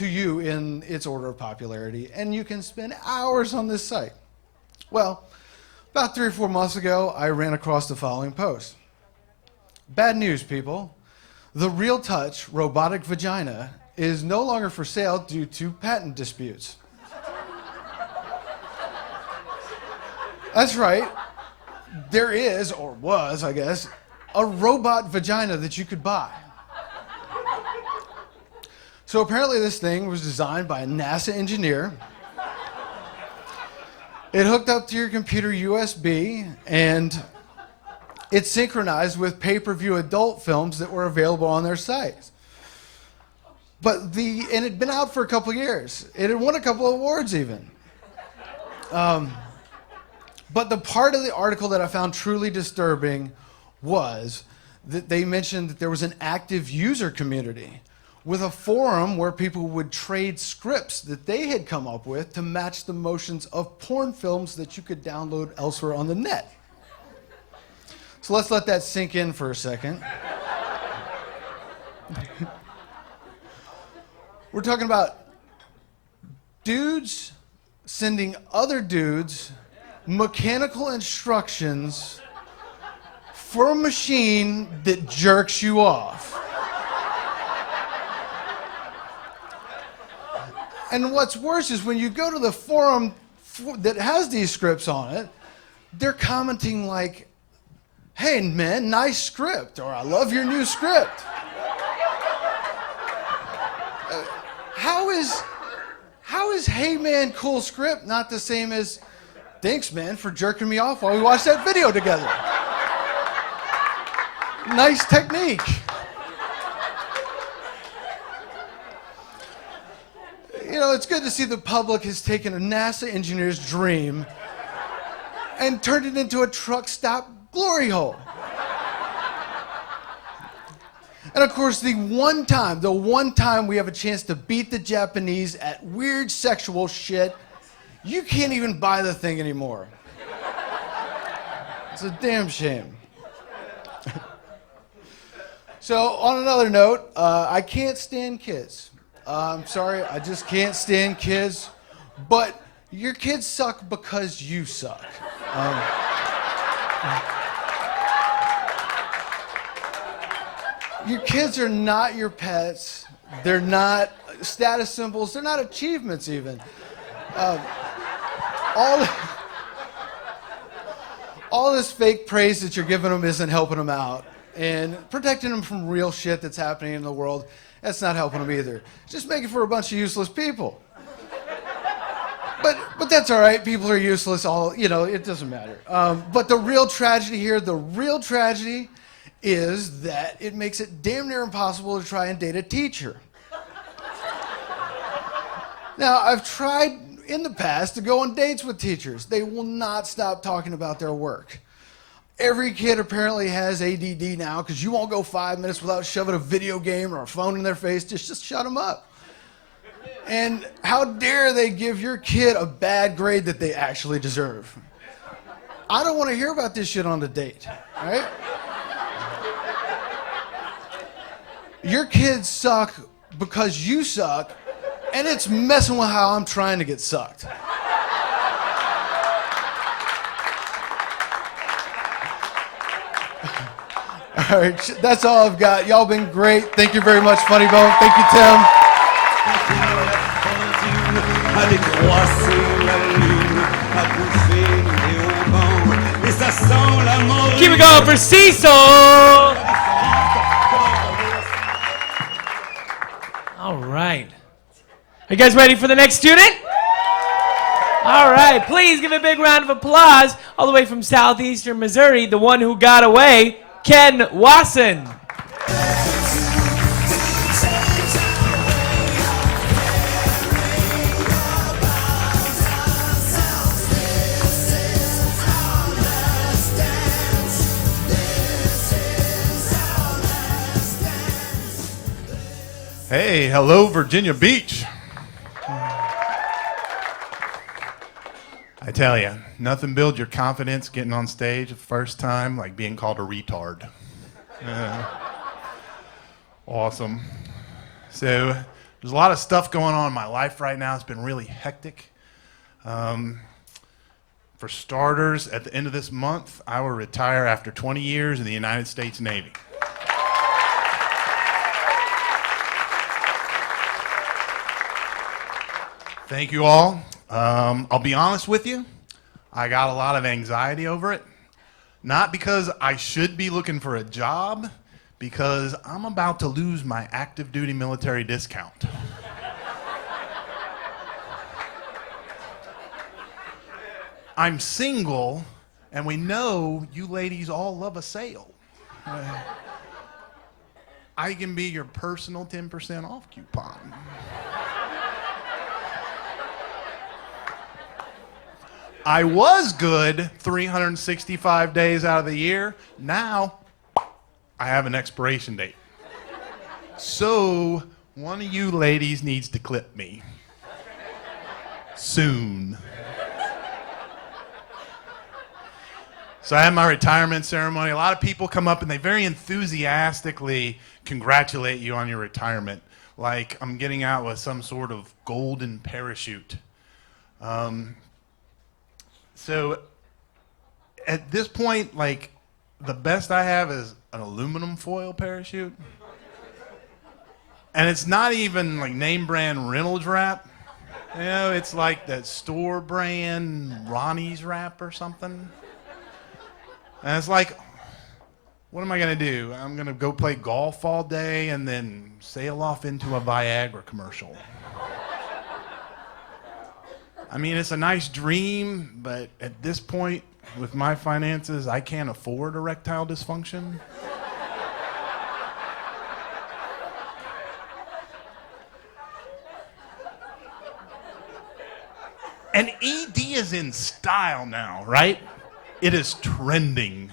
you in its order of popularity. And you can spend hours on this site. Well, about 3 or 4 months ago, I ran across the following post. Bad news, people. The Real Touch robotic vagina is no longer for sale due to patent disputes. That's right. There is, or was, I guess, a robot vagina that you could buy. So apparently this thing was designed by a NASA engineer. It hooked up to your computer USB, and it synchronized with pay-per-view adult films that were available on their site. And it'd been out for a couple years. It had won a couple of awards even. But the part of the article that I found truly disturbing was that they mentioned that there was an active user community with a forum where people would trade scripts that they had come up with to match the motions of porn films that you could download elsewhere on the net. So let's let that sink in for a second. We're talking about dudes sending other dudes mechanical instructions for a machine that jerks you off. And what's worse is when you go to the forum that has these scripts on it, they're commenting like, "Hey man, nice script," or "I love your new script." How is "Hey man, cool script" not the same as "Thanks man for jerking me off while we watched that video together"? Nice technique. You know, it's good to see the public has taken a NASA engineer's dream and turned it into a truck stop glory hole. And of course, the one time we have a chance to beat the Japanese at weird sexual shit, you can't even buy the thing anymore. It's a damn shame. So, on another note, I can't stand kids. I'm sorry, I just can't stand kids. But your kids suck because you suck. Your kids are not your pets. They're not status symbols. They're not achievements even. All this fake praise that you're giving them isn't helping them out. And protecting them from real shit that's happening in the world, that's not helping them either. It's just making for a bunch of useless people. But that's all right. People are useless. It doesn't matter. But the real tragedy here, is that it makes it damn near impossible to try and date a teacher. Now, I've tried in the past to go on dates with teachers. They will not stop talking about their work. Every kid apparently has ADD now because you won't go 5 minutes without shoving a video game or a phone in their face. Just shut them up. And how dare they give your kid a bad grade that they actually deserve? I don't want to hear about this shit on the date, right? Your kids suck because you suck, and it's messing with how I'm trying to get sucked. All right, that's all I've got. Y'all been great. Thank you very much, Funny Bone. Thank you, Tim. Keep it going for Cecil. All right. Are you guys ready for the next student? All right. Please give a big round of applause all the way from southeastern Missouri, the one who got away, Ken Wasson. Hey, hello, Virginia Beach. I tell you, nothing builds your confidence getting on stage the first time like being called a retard. Awesome. So there's a lot of stuff going on in my life right now. It's been really hectic. For starters, at the end of this month, I will retire after 20 years in the United States Navy. Thank you all. I'll be honest with you, I got a lot of anxiety over it. Not because I should be looking for a job, because I'm about to lose my active duty military discount. I'm single, and we know you ladies all love a sale. I can be your personal 10% off coupon. I was good 365 days out of the year. Now, I have an expiration date. So, one of you ladies needs to clip me. Soon. So I had my retirement ceremony. A lot of people come up and they very enthusiastically congratulate you on your retirement. Like I'm getting out with some sort of golden parachute. So at this point, like, the best I have is an aluminum foil parachute. And it's not even like name brand Reynolds wrap. You know, it's like that store brand Ronnie's wrap or something. And it's like, what am I gonna do? I'm gonna go play golf all day and then sail off into a Viagra commercial. I mean, it's a nice dream, but at this point, with my finances, I can't afford erectile dysfunction. And ED is in style now, right? It is trending.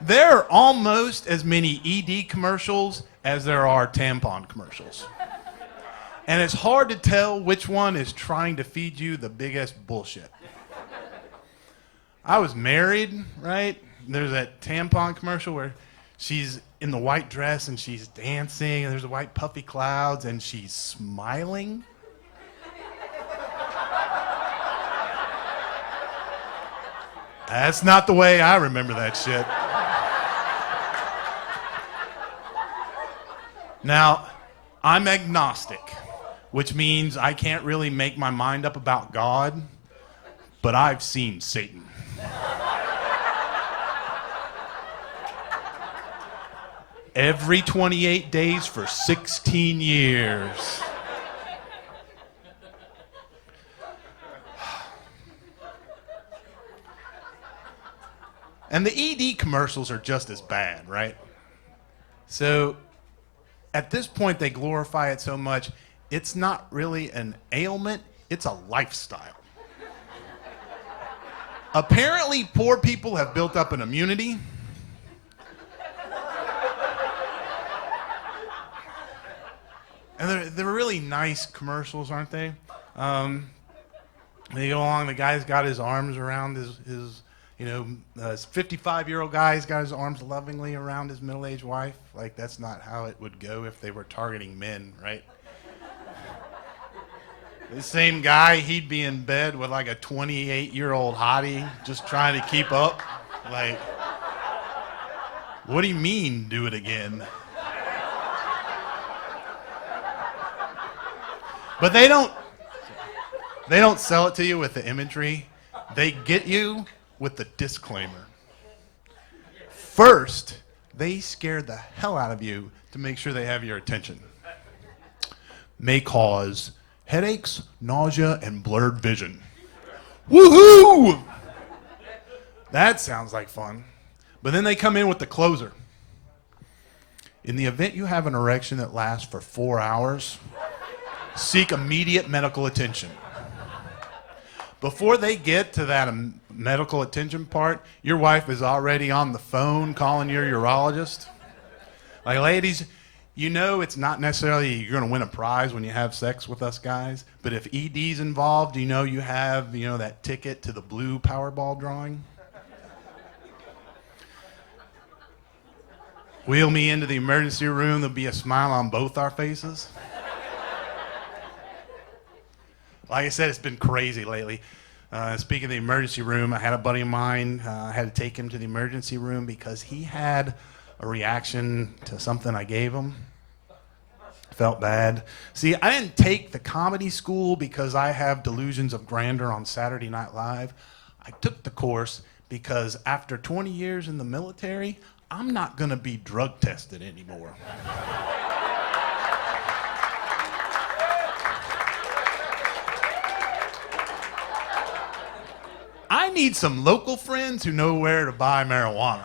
There are almost as many ED commercials as there are tampon commercials. And it's hard to tell which one is trying to feed you the biggest bullshit. I was married, right? There's that tampon commercial where she's in the white dress and she's dancing and there's the white puffy clouds and she's smiling. That's not the way I remember that shit. Now, I'm agnostic, which means I can't really make my mind up about God, but I've seen Satan. Every 28 days for 16 years. And the ED commercials are just as bad, right? So at this point, they glorify it so much, it's not really an ailment, it's a lifestyle. Apparently, poor people have built up an immunity. And they're really nice commercials, aren't they? They go along, the guy's got his arms around his 55-year-old guy's got his arms lovingly around his middle-aged wife. Like, that's not how it would go if they were targeting men, right? The same guy, he'd be in bed with like a 28-year-old hottie just trying to keep up. Like, what do you mean, do it again? But they don't sell it to you with the imagery. They get you with the disclaimer. First, they scare the hell out of you to make sure they have your attention. May cause headaches, nausea, and blurred vision. Woohoo! That sounds like fun. But then they come in with the closer. In the event you have an erection that lasts for 4 hours, seek immediate medical attention. Before they get to that medical attention part, your wife is already on the phone calling your urologist. Like, ladies, you know it's not necessarily you're going to win a prize when you have sex with us guys, but if ED's involved, you have, that ticket to the blue Powerball drawing. Wheel me into the emergency room, there'll be a smile on both our faces. Like I said, it's been crazy lately. Speaking of the emergency room, I had a buddy of mine, I had to take him to the emergency room because he had a reaction to something I gave him. Felt bad. See, I didn't take the comedy school because I have delusions of grandeur on Saturday Night Live. I took the course because after 20 years in the military, I'm not going to be drug tested anymore. I need some local friends who know where to buy marijuana.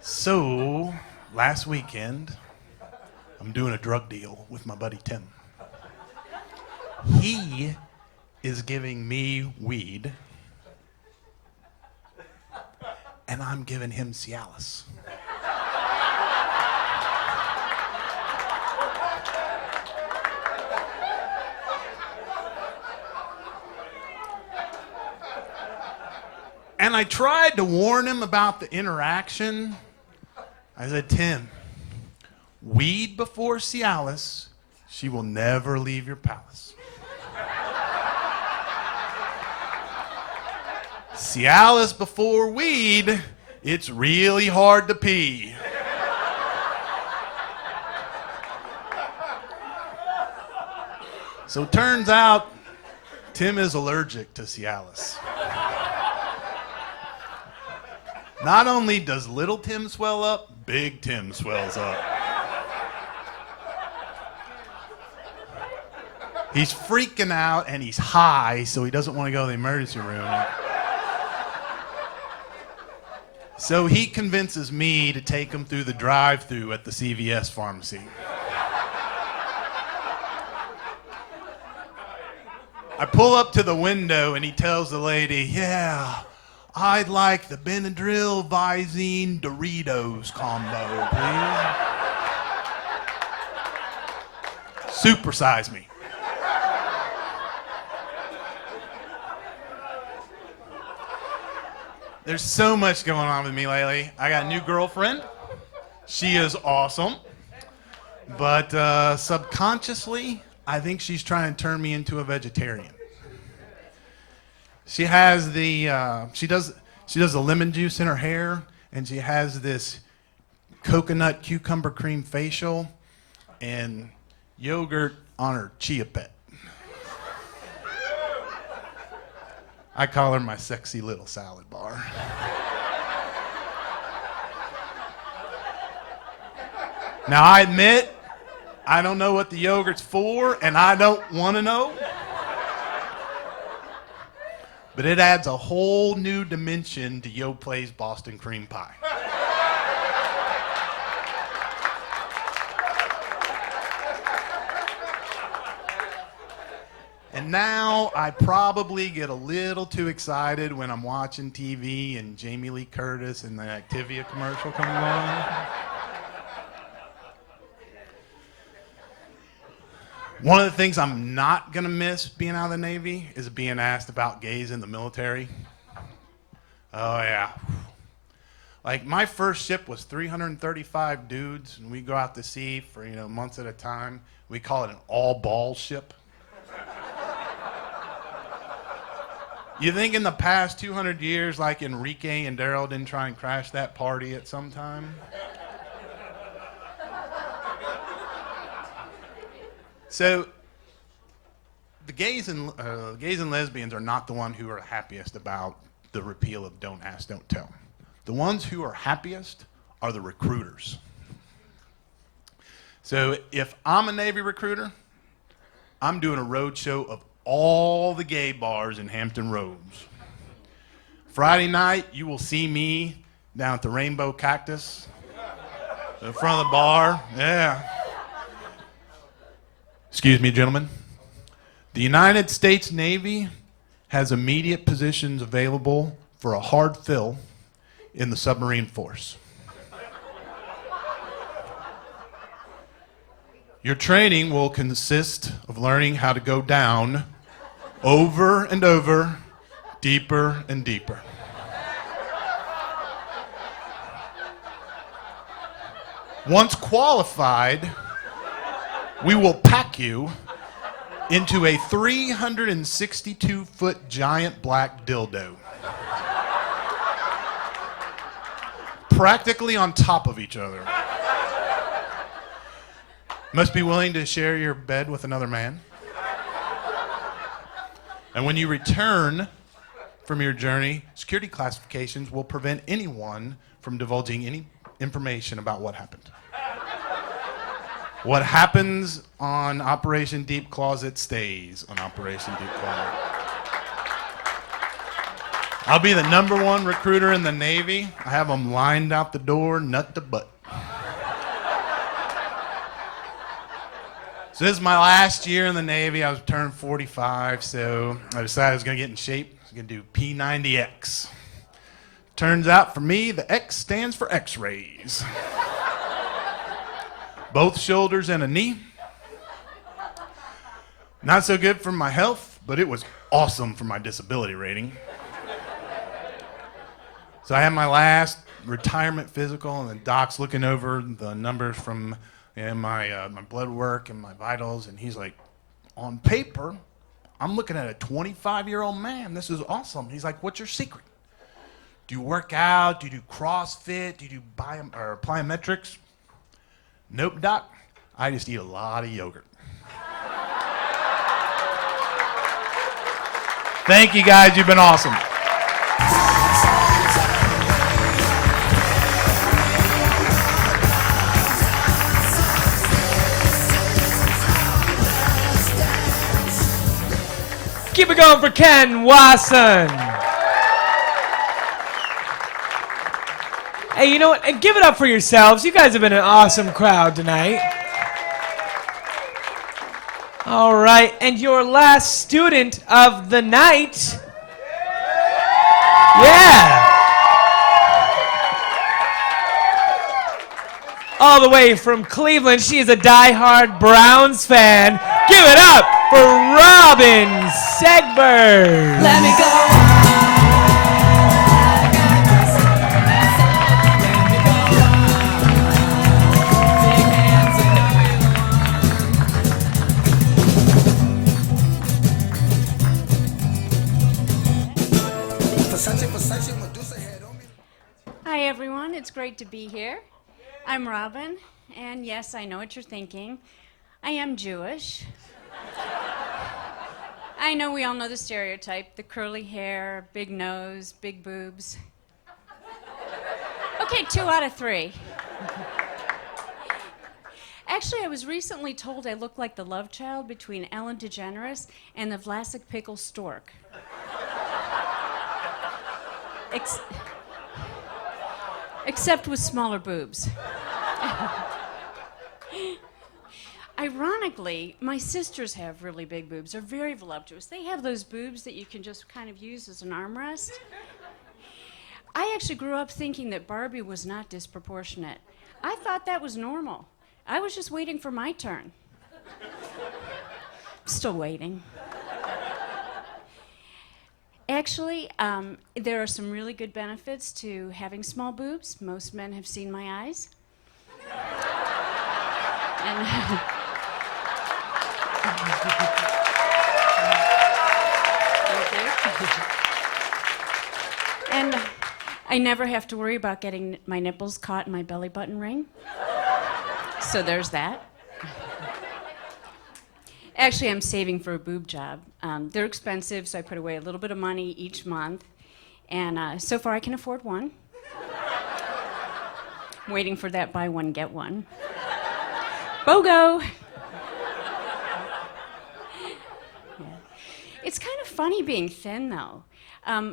So, last weekend, I'm doing a drug deal with my buddy Tim. He is giving me weed, and I'm giving him Cialis. And I tried to warn him about the interaction. I said, Tim, weed before Cialis, she will never leave your palace. Cialis before weed, it's really hard to pee. So it turns out, Tim is allergic to Cialis. Not only does little Tim swell up, big Tim swells up. He's freaking out and he's high, so he doesn't want to go to the emergency room. So he convinces me to take him through the drive-thru at the CVS pharmacy. I pull up to the window and he tells the lady, yeah, I'd like the Benadryl Visine Doritos combo, please. Supersize me. There's so much going on with me lately. I got a new girlfriend. She is awesome. But subconsciously, I think she's trying to turn me into a vegetarian. She has she does the lemon juice in her hair, and she has this coconut cucumber cream facial and yogurt on her chia pet. I call her my sexy little salad bar. Now, I admit, I don't know what the yogurt's for, and I don't want to know. But it adds a whole new dimension to Yo Play's Boston cream pie. And now I probably get a little too excited when I'm watching TV and Jamie Lee Curtis and the Activia commercial comes along. One of the things I'm not going to miss being out of the Navy is being asked about gays in the military. Oh, yeah. Like, my first ship was 335 dudes, and we go out to sea for, months at a time. We call it an all-ball ship. You think in the past 200 years, like Enrique and Daryl didn't try and crash that party at some time? So, the gays and lesbians are not the ones who are happiest about the repeal of Don't Ask, Don't Tell. The ones who are happiest are the recruiters. So, if I'm a Navy recruiter, I'm doing a road show of all the gay bars in Hampton Roads. Friday night, you will see me down at the Rainbow Cactus, in front of the bar. Yeah. Excuse me, gentlemen. The United States Navy has immediate positions available for a hard fill in the submarine force. Your training will consist of learning how to go down over and over, deeper and deeper. Once qualified, we will pack you into a 362-foot giant black dildo. Practically on top of each other. Must be willing to share your bed with another man. And when you return from your journey, security classifications will prevent anyone from divulging any information about what happened. What happens on Operation Deep Closet stays on Operation Deep Closet. I'll be the #1 recruiter in the Navy. I have them lined out the door, nut to butt. So this is my last year in the Navy. I was turned 45, so I decided I was going to get in shape. I was going to do P90X. Turns out for me, the X stands for X-rays. Both shoulders and a knee. Not so good for my health, but it was awesome for my disability rating. So I had my last retirement physical, and the doc's looking over the numbers from my blood work and my vitals, and he's like, on paper, I'm looking at a 25-year-old man. This is awesome. He's like, what's your secret? Do you work out? Do you do CrossFit? Do you do plyometrics? Nope, doc. I just eat a lot of yogurt. Thank you, guys. You've been awesome. Keep it going for Ken Wasson. Hey, you know what? And give it up for yourselves. You guys have been an awesome crowd tonight. All right, and your last student of the night. Yeah. All the way from Cleveland, she is a diehard Browns fan. Give it up for Robin Segberg. Let me go. Hi everyone, it's great to be here. I'm Robin, and yes, I know what you're thinking. I am Jewish. I know we all know the stereotype, the curly hair, big nose, big boobs. Okay, 2 out of 3. Actually, I was recently told I look like the love child between Ellen DeGeneres and the Vlasic Pickle Stork. Except with smaller boobs. Ironically, my sisters have really big boobs. They're very voluptuous. They have those boobs that you can just kind of use as an armrest. I actually grew up thinking that Barbie was not disproportionate. I thought that was normal. I was just waiting for my turn. Still waiting. Actually, there are some really good benefits to having small boobs. Most men have seen my eyes. And I never have to worry about getting my nipples caught in my belly button ring. So there's that. Actually, I'm saving for a boob job. They're expensive, so I put away a little bit of money each month. And so far, I can afford one. I'm waiting for that buy one, get one. BOGO! Yeah. It's kind of funny being thin, though.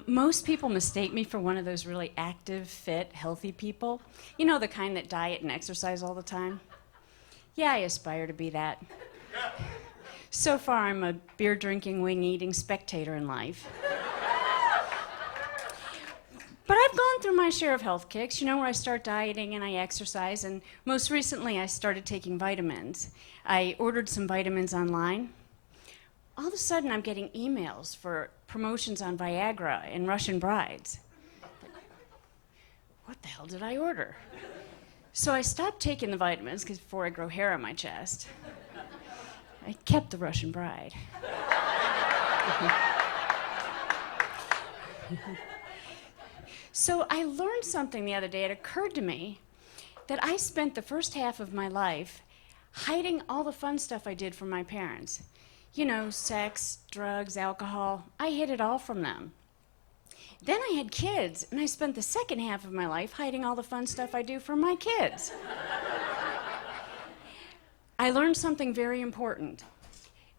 Most people mistake me for one of those really active, fit, healthy people. You know, the kind that diet and exercise all the time? Yeah, I aspire to be that. So far, I'm a beer-drinking, wing-eating spectator in life. But I've gone through my share of health kicks, you know, where I start dieting and I exercise, and most recently I started taking vitamins. I ordered some vitamins online. All of a sudden, I'm getting emails for promotions on Viagra and Russian brides. What the hell did I order? So I stopped taking the vitamins before I grow hair on my chest. I kept the Russian bride. So I learned something the other day. It occurred to me that I spent the first half of my life hiding all the fun stuff I did from my parents. You know, sex, drugs, alcohol. I hid it all from them. Then I had kids, and I spent the second half of my life hiding all the fun stuff I do from my kids. I learned something very important.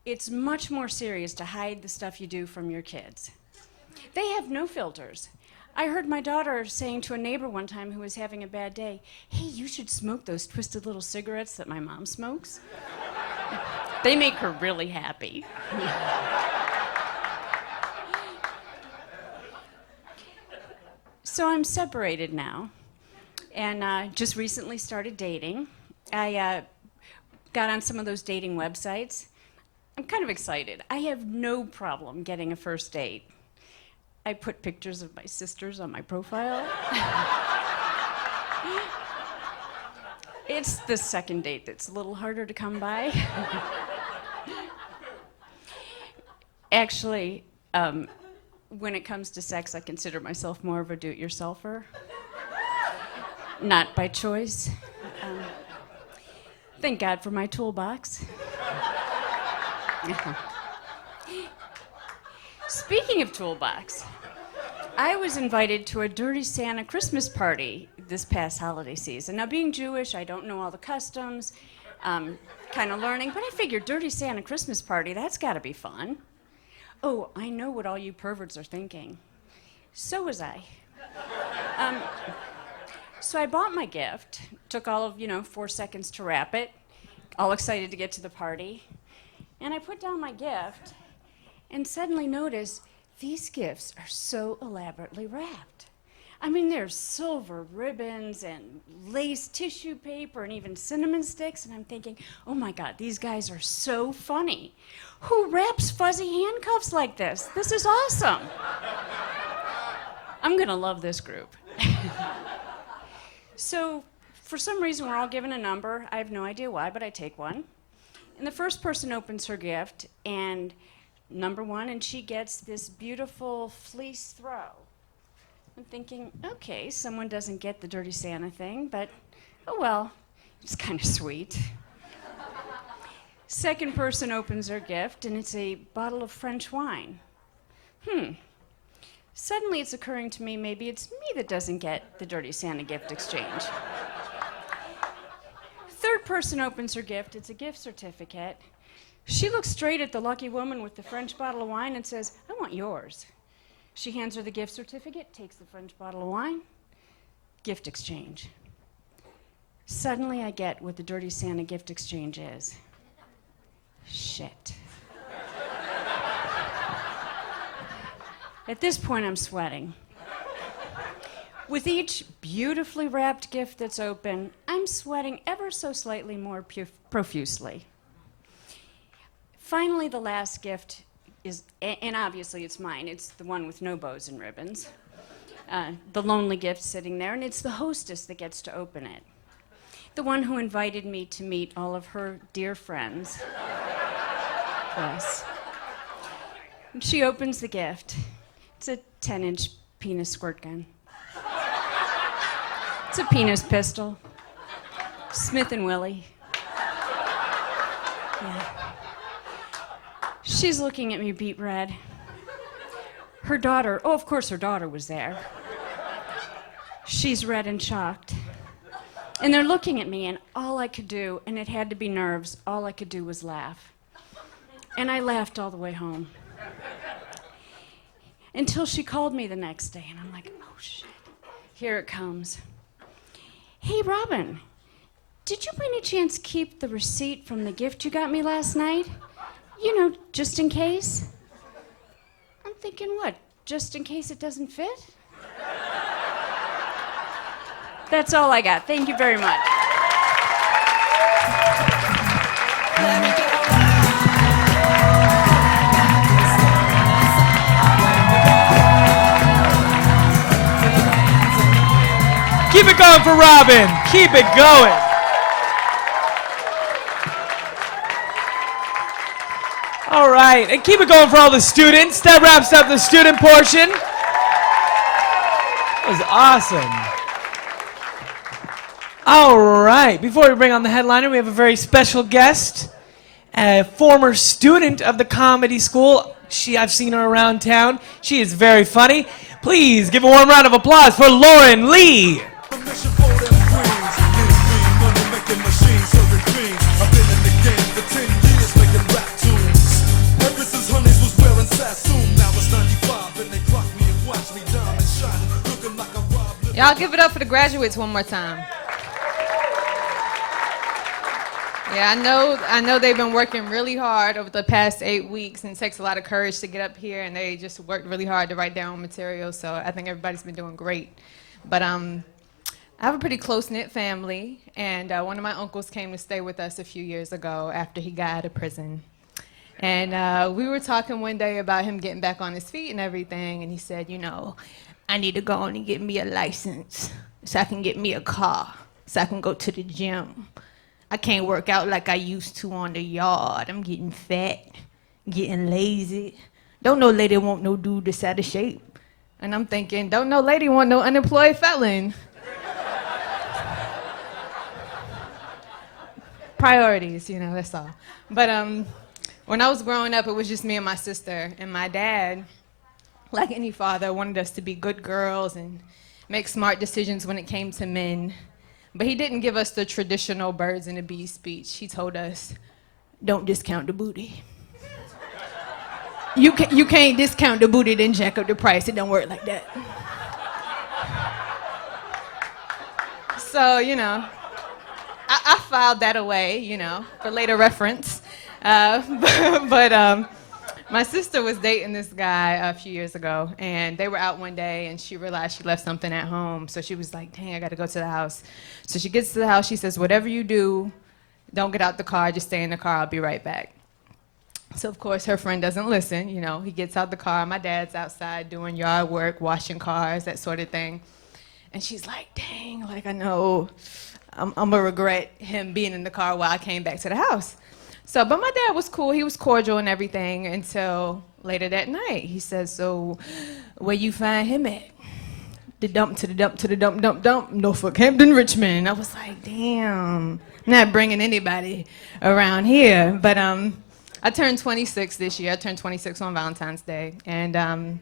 It's much more serious to hide the stuff you do from your kids. They have no filters. I heard my daughter saying to a neighbor one time who was having a bad day, "Hey, you should smoke those twisted little cigarettes that my mom smokes. They make her really happy." So I'm separated now, and just recently started dating. I got on some of those dating websites. I'm kind of excited. I have no problem getting a first date. I put pictures of my sisters on my profile. It's the second date that's a little harder to come by. Actually, when it comes to sex, I consider myself more of a do-it-yourselfer. Not by choice. Thank God for my toolbox. Speaking of toolbox, I was invited to a Dirty Santa Christmas party this past holiday season. Now, being Jewish, I don't know all the customs, kind of learning, but I figured Dirty Santa Christmas party, that's got to be fun. Oh, I know what all you perverts are thinking. So was I. So I bought my gift, took all of, 4 seconds to wrap it, all excited to get to the party. And I put down my gift and suddenly notice these gifts are so elaborately wrapped. I mean, there's silver ribbons and lace tissue paper and even cinnamon sticks. And I'm thinking, oh my God, these guys are so funny. Who wraps fuzzy handcuffs like this? This is awesome. I'm gonna love this group. So, for some reason, we're all given a number. I have no idea why, but I take one. And the first person opens her gift, and number 1, and she gets this beautiful fleece throw. I'm thinking, okay, someone doesn't get the Dirty Santa thing, but oh well, it's kind of sweet. Second person opens her gift, and it's a bottle of French wine. Suddenly it's occurring to me, maybe it's me that doesn't get the Dirty Santa gift exchange. Third person opens her gift, it's a gift certificate. She looks straight at the lucky woman with the French bottle of wine and says, I want yours. She hands her the gift certificate, takes the French bottle of wine, gift exchange. Suddenly I get what the Dirty Santa gift exchange is. Shit. At this point, I'm sweating. With each beautifully wrapped gift that's open, I'm sweating ever so slightly more profusely. Finally, the last gift is, and obviously it's mine, it's the one with no bows and ribbons. The lonely gift sitting there, and it's the hostess that gets to open it. The one who invited me to meet all of her dear friends. Yes. And she opens the gift. It's a 10-inch penis squirt gun. It's a penis pistol. Smith & Willie. Yeah. She's looking at me beet red. Her daughter, oh, of course her daughter was there. She's red and shocked. And they're looking at me, and all I could do, and it had to be nerves, all I could do was laugh. And I laughed all the way home. Until she called me the next day, and I'm like, oh shit, here it comes. Hey, Robin, did you by any chance keep the receipt from the gift you got me last night? You know, just in case? I'm thinking, what, just in case it doesn't fit? That's all I got. Thank you very much. Keep it going for Robin. Keep it going. All right, and keep it going for all the students. That wraps up the student portion. That was awesome. All right, before we bring on the headliner, we have a very special guest, a former student of the comedy school. I've seen her around town. She is very funny. Please give a warm round of applause for Lauren Lee. Y'all give it up for the graduates one more time. Yeah, I know they've been working really hard over the past 8 weeks, and it takes a lot of courage to get up here, and they just worked really hard to write down material, so I think everybody's been doing great. But I have a pretty close-knit family, and one of my uncles came to stay with us a few years ago after he got out of prison. And we were talking one day about him getting back on his feet and everything, and he said, you know, I need to go on and get me a license so I can get me a car, so I can go to the gym. I can't work out like I used to on the yard. I'm getting fat, getting lazy. Don't no lady want no dude that's out of shape. And I'm thinking, don't no lady want no unemployed felon. Priorities, you know, that's all. But when I was growing up, it was just me and my sister. And my dad, like any father, wanted us to be good girls and make smart decisions when it came to men. But he didn't give us the traditional birds and the bees speech. He told us, don't discount the booty. You can't discount the booty, then jack up the price. It don't work like that. So, you know, I filed that away, you know, for later reference. But my sister was dating this guy a few years ago, and they were out one day, and she realized she left something at home. So she was like, dang, I got to go to the house. So she gets to the house. She says, whatever you do, don't get out the car. Just stay in the car. I'll be right back. So, of course, her friend doesn't listen. You know, he gets out the car. My dad's outside doing yard work, washing cars, that sort of thing. And she's like, dang, like, I know I'm going to regret him being in the car while I came back to the house. So, but my dad was cool. He was cordial and everything until later that night. He says, so where you find him at? The dump to the dump to the dump, dump, dump, Norfolk, Hampton, Richmond. I was like, damn, I'm not bringing anybody around here. But I turned 26 this year. I turned 26 on Valentine's Day. And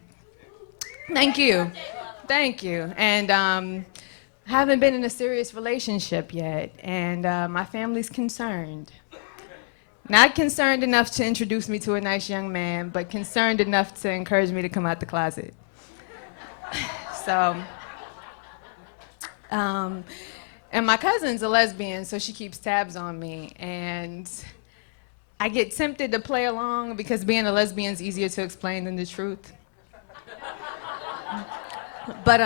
thank you. Thank you. And I haven't been in a serious relationship yet. And my family's concerned. Not concerned enough to introduce me to a nice young man, but concerned enough to encourage me to come out the closet. So, and my cousin's a lesbian, so she keeps tabs on me. And I get tempted to play along because being a lesbian is easier to explain than the truth. But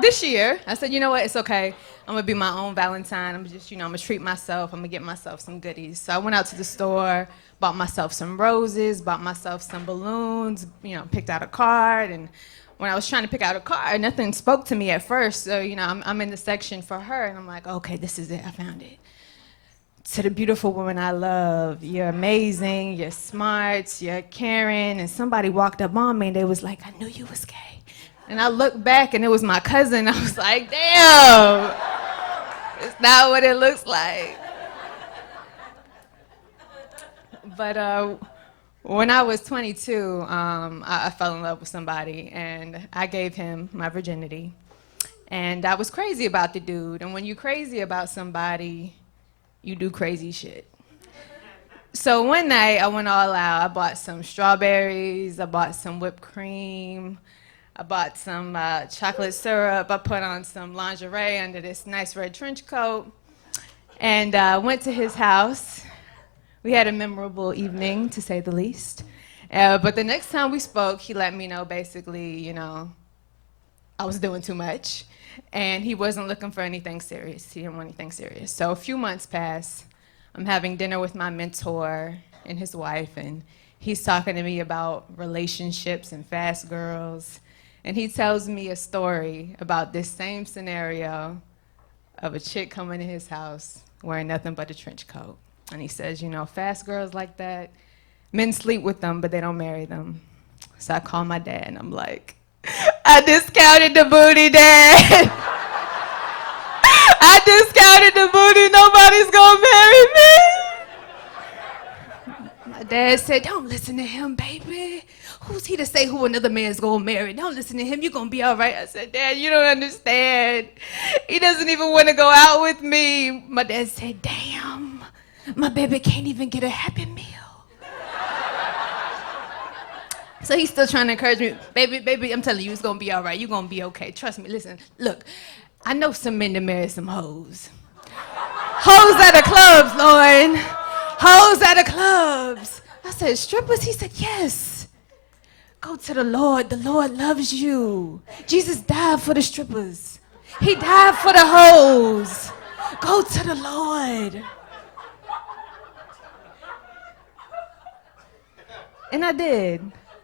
this year, I said, you know what, it's okay. I'm gonna be my own Valentine. I'm just, I'm gonna treat myself. I'm gonna get myself some goodies. So I went out to the store, bought myself some roses, bought myself some balloons, picked out a card. And when I was trying to pick out a card, nothing spoke to me at first. So, I'm in the section for her, and I'm like, okay, this is it, I found it. To the beautiful woman I love, you're amazing, you're smart, you're caring. And somebody walked up on me, and they was like, I knew you was gay. And I looked back, and it was my cousin. I was like, damn, it's not what it looks like. But when I was 22, I fell in love with somebody, and I gave him my virginity. And I was crazy about the dude. And when you're crazy about somebody, you do crazy shit. So one night, I went all out. I bought some strawberries. I bought some whipped cream. I bought some chocolate syrup. I put on some lingerie under this nice red trench coat. And went to his house. We had a memorable evening, to say the least. But the next time we spoke, he let me know, basically, I was doing too much. And he wasn't looking for anything serious. He didn't want anything serious. So a few months pass. I'm having dinner with my mentor and his wife. And he's talking to me about relationships and fast girls. And he tells me a story about this same scenario of a chick coming to his house wearing nothing but a trench coat. And he says, fast girls like that, men sleep with them, but they don't marry them. So I call my dad, and I'm like, I discounted the booty, Dad. I discounted the booty. Nobody's going to marry me. My dad said, don't listen to him, baby. Who's he to say who another man's gonna marry? Don't listen to him, you're gonna be all right. I said, Dad, you don't understand. He doesn't even wanna go out with me. My dad said, damn, my baby can't even get a Happy Meal. So he's still trying to encourage me, baby, I'm telling you, it's gonna be all right. You're gonna be okay, trust me. Listen, look, I know some men that marry some hoes. Hoes at the clubs, Lauren. Hoes at the clubs. I said, strippers? He said, yes. Go to the Lord loves you. Jesus died for the strippers. He died for the hoes. Go to the Lord. And I did.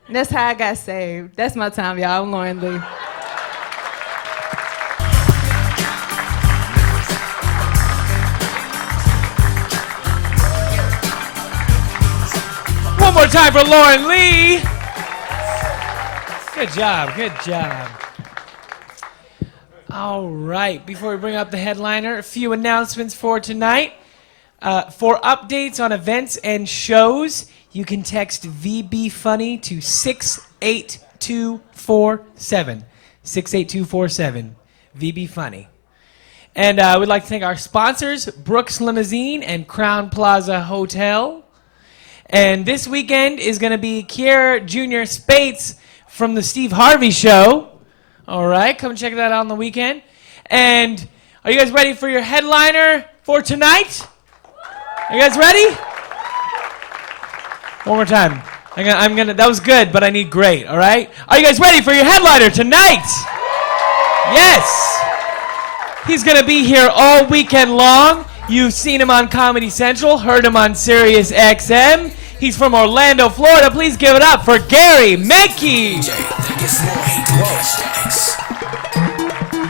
And that's how I got saved. That's my time, y'all. I'm Lauren Lee. One more time for Lauren Lee. Good job, good job. All right, before we bring up the headliner, a few announcements for tonight. For updates on events and shows, you can text VB Funny to 68247. 68247, VB Funny. And we'd like to thank our sponsors, Brooks Limousine and Crown Plaza Hotel. And this weekend is going to be Kier Jr. Spates from the Steve Harvey Show. All right, come check that out on the weekend. And are you guys ready for your headliner for tonight? Are you guys ready? One more time. That was good, but I need great, all right? Are you guys ready for your headliner tonight? Yes. He's going to be here all weekend long. You've seen him on Comedy Central, heard him on Sirius XM. He's from Orlando, Florida. Please give it up for Gary Menke.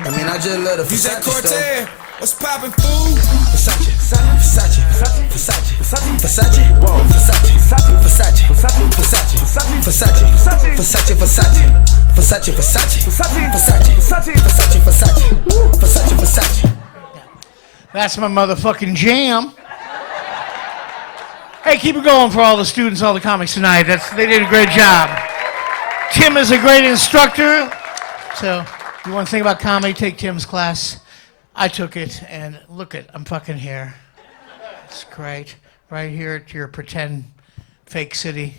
I mean, I just love the Versace Cortez. What's poppin', fool? Versace, Versace, Versace, Versace, Versace, Versace, whoa, Versace, Versace, Versace, Versace, Versace, Versace, Versace, Versace, Versace, Versace, Versace, Versace, Versace. That's my motherfucking jam. Hey, keep it going for all the students, all the comics tonight. They did a great job. Tim is a great instructor. So, if you want to think about comedy, take Tim's class. I took it, and look it, I'm fucking here. It's great. Right here at your pretend fake city.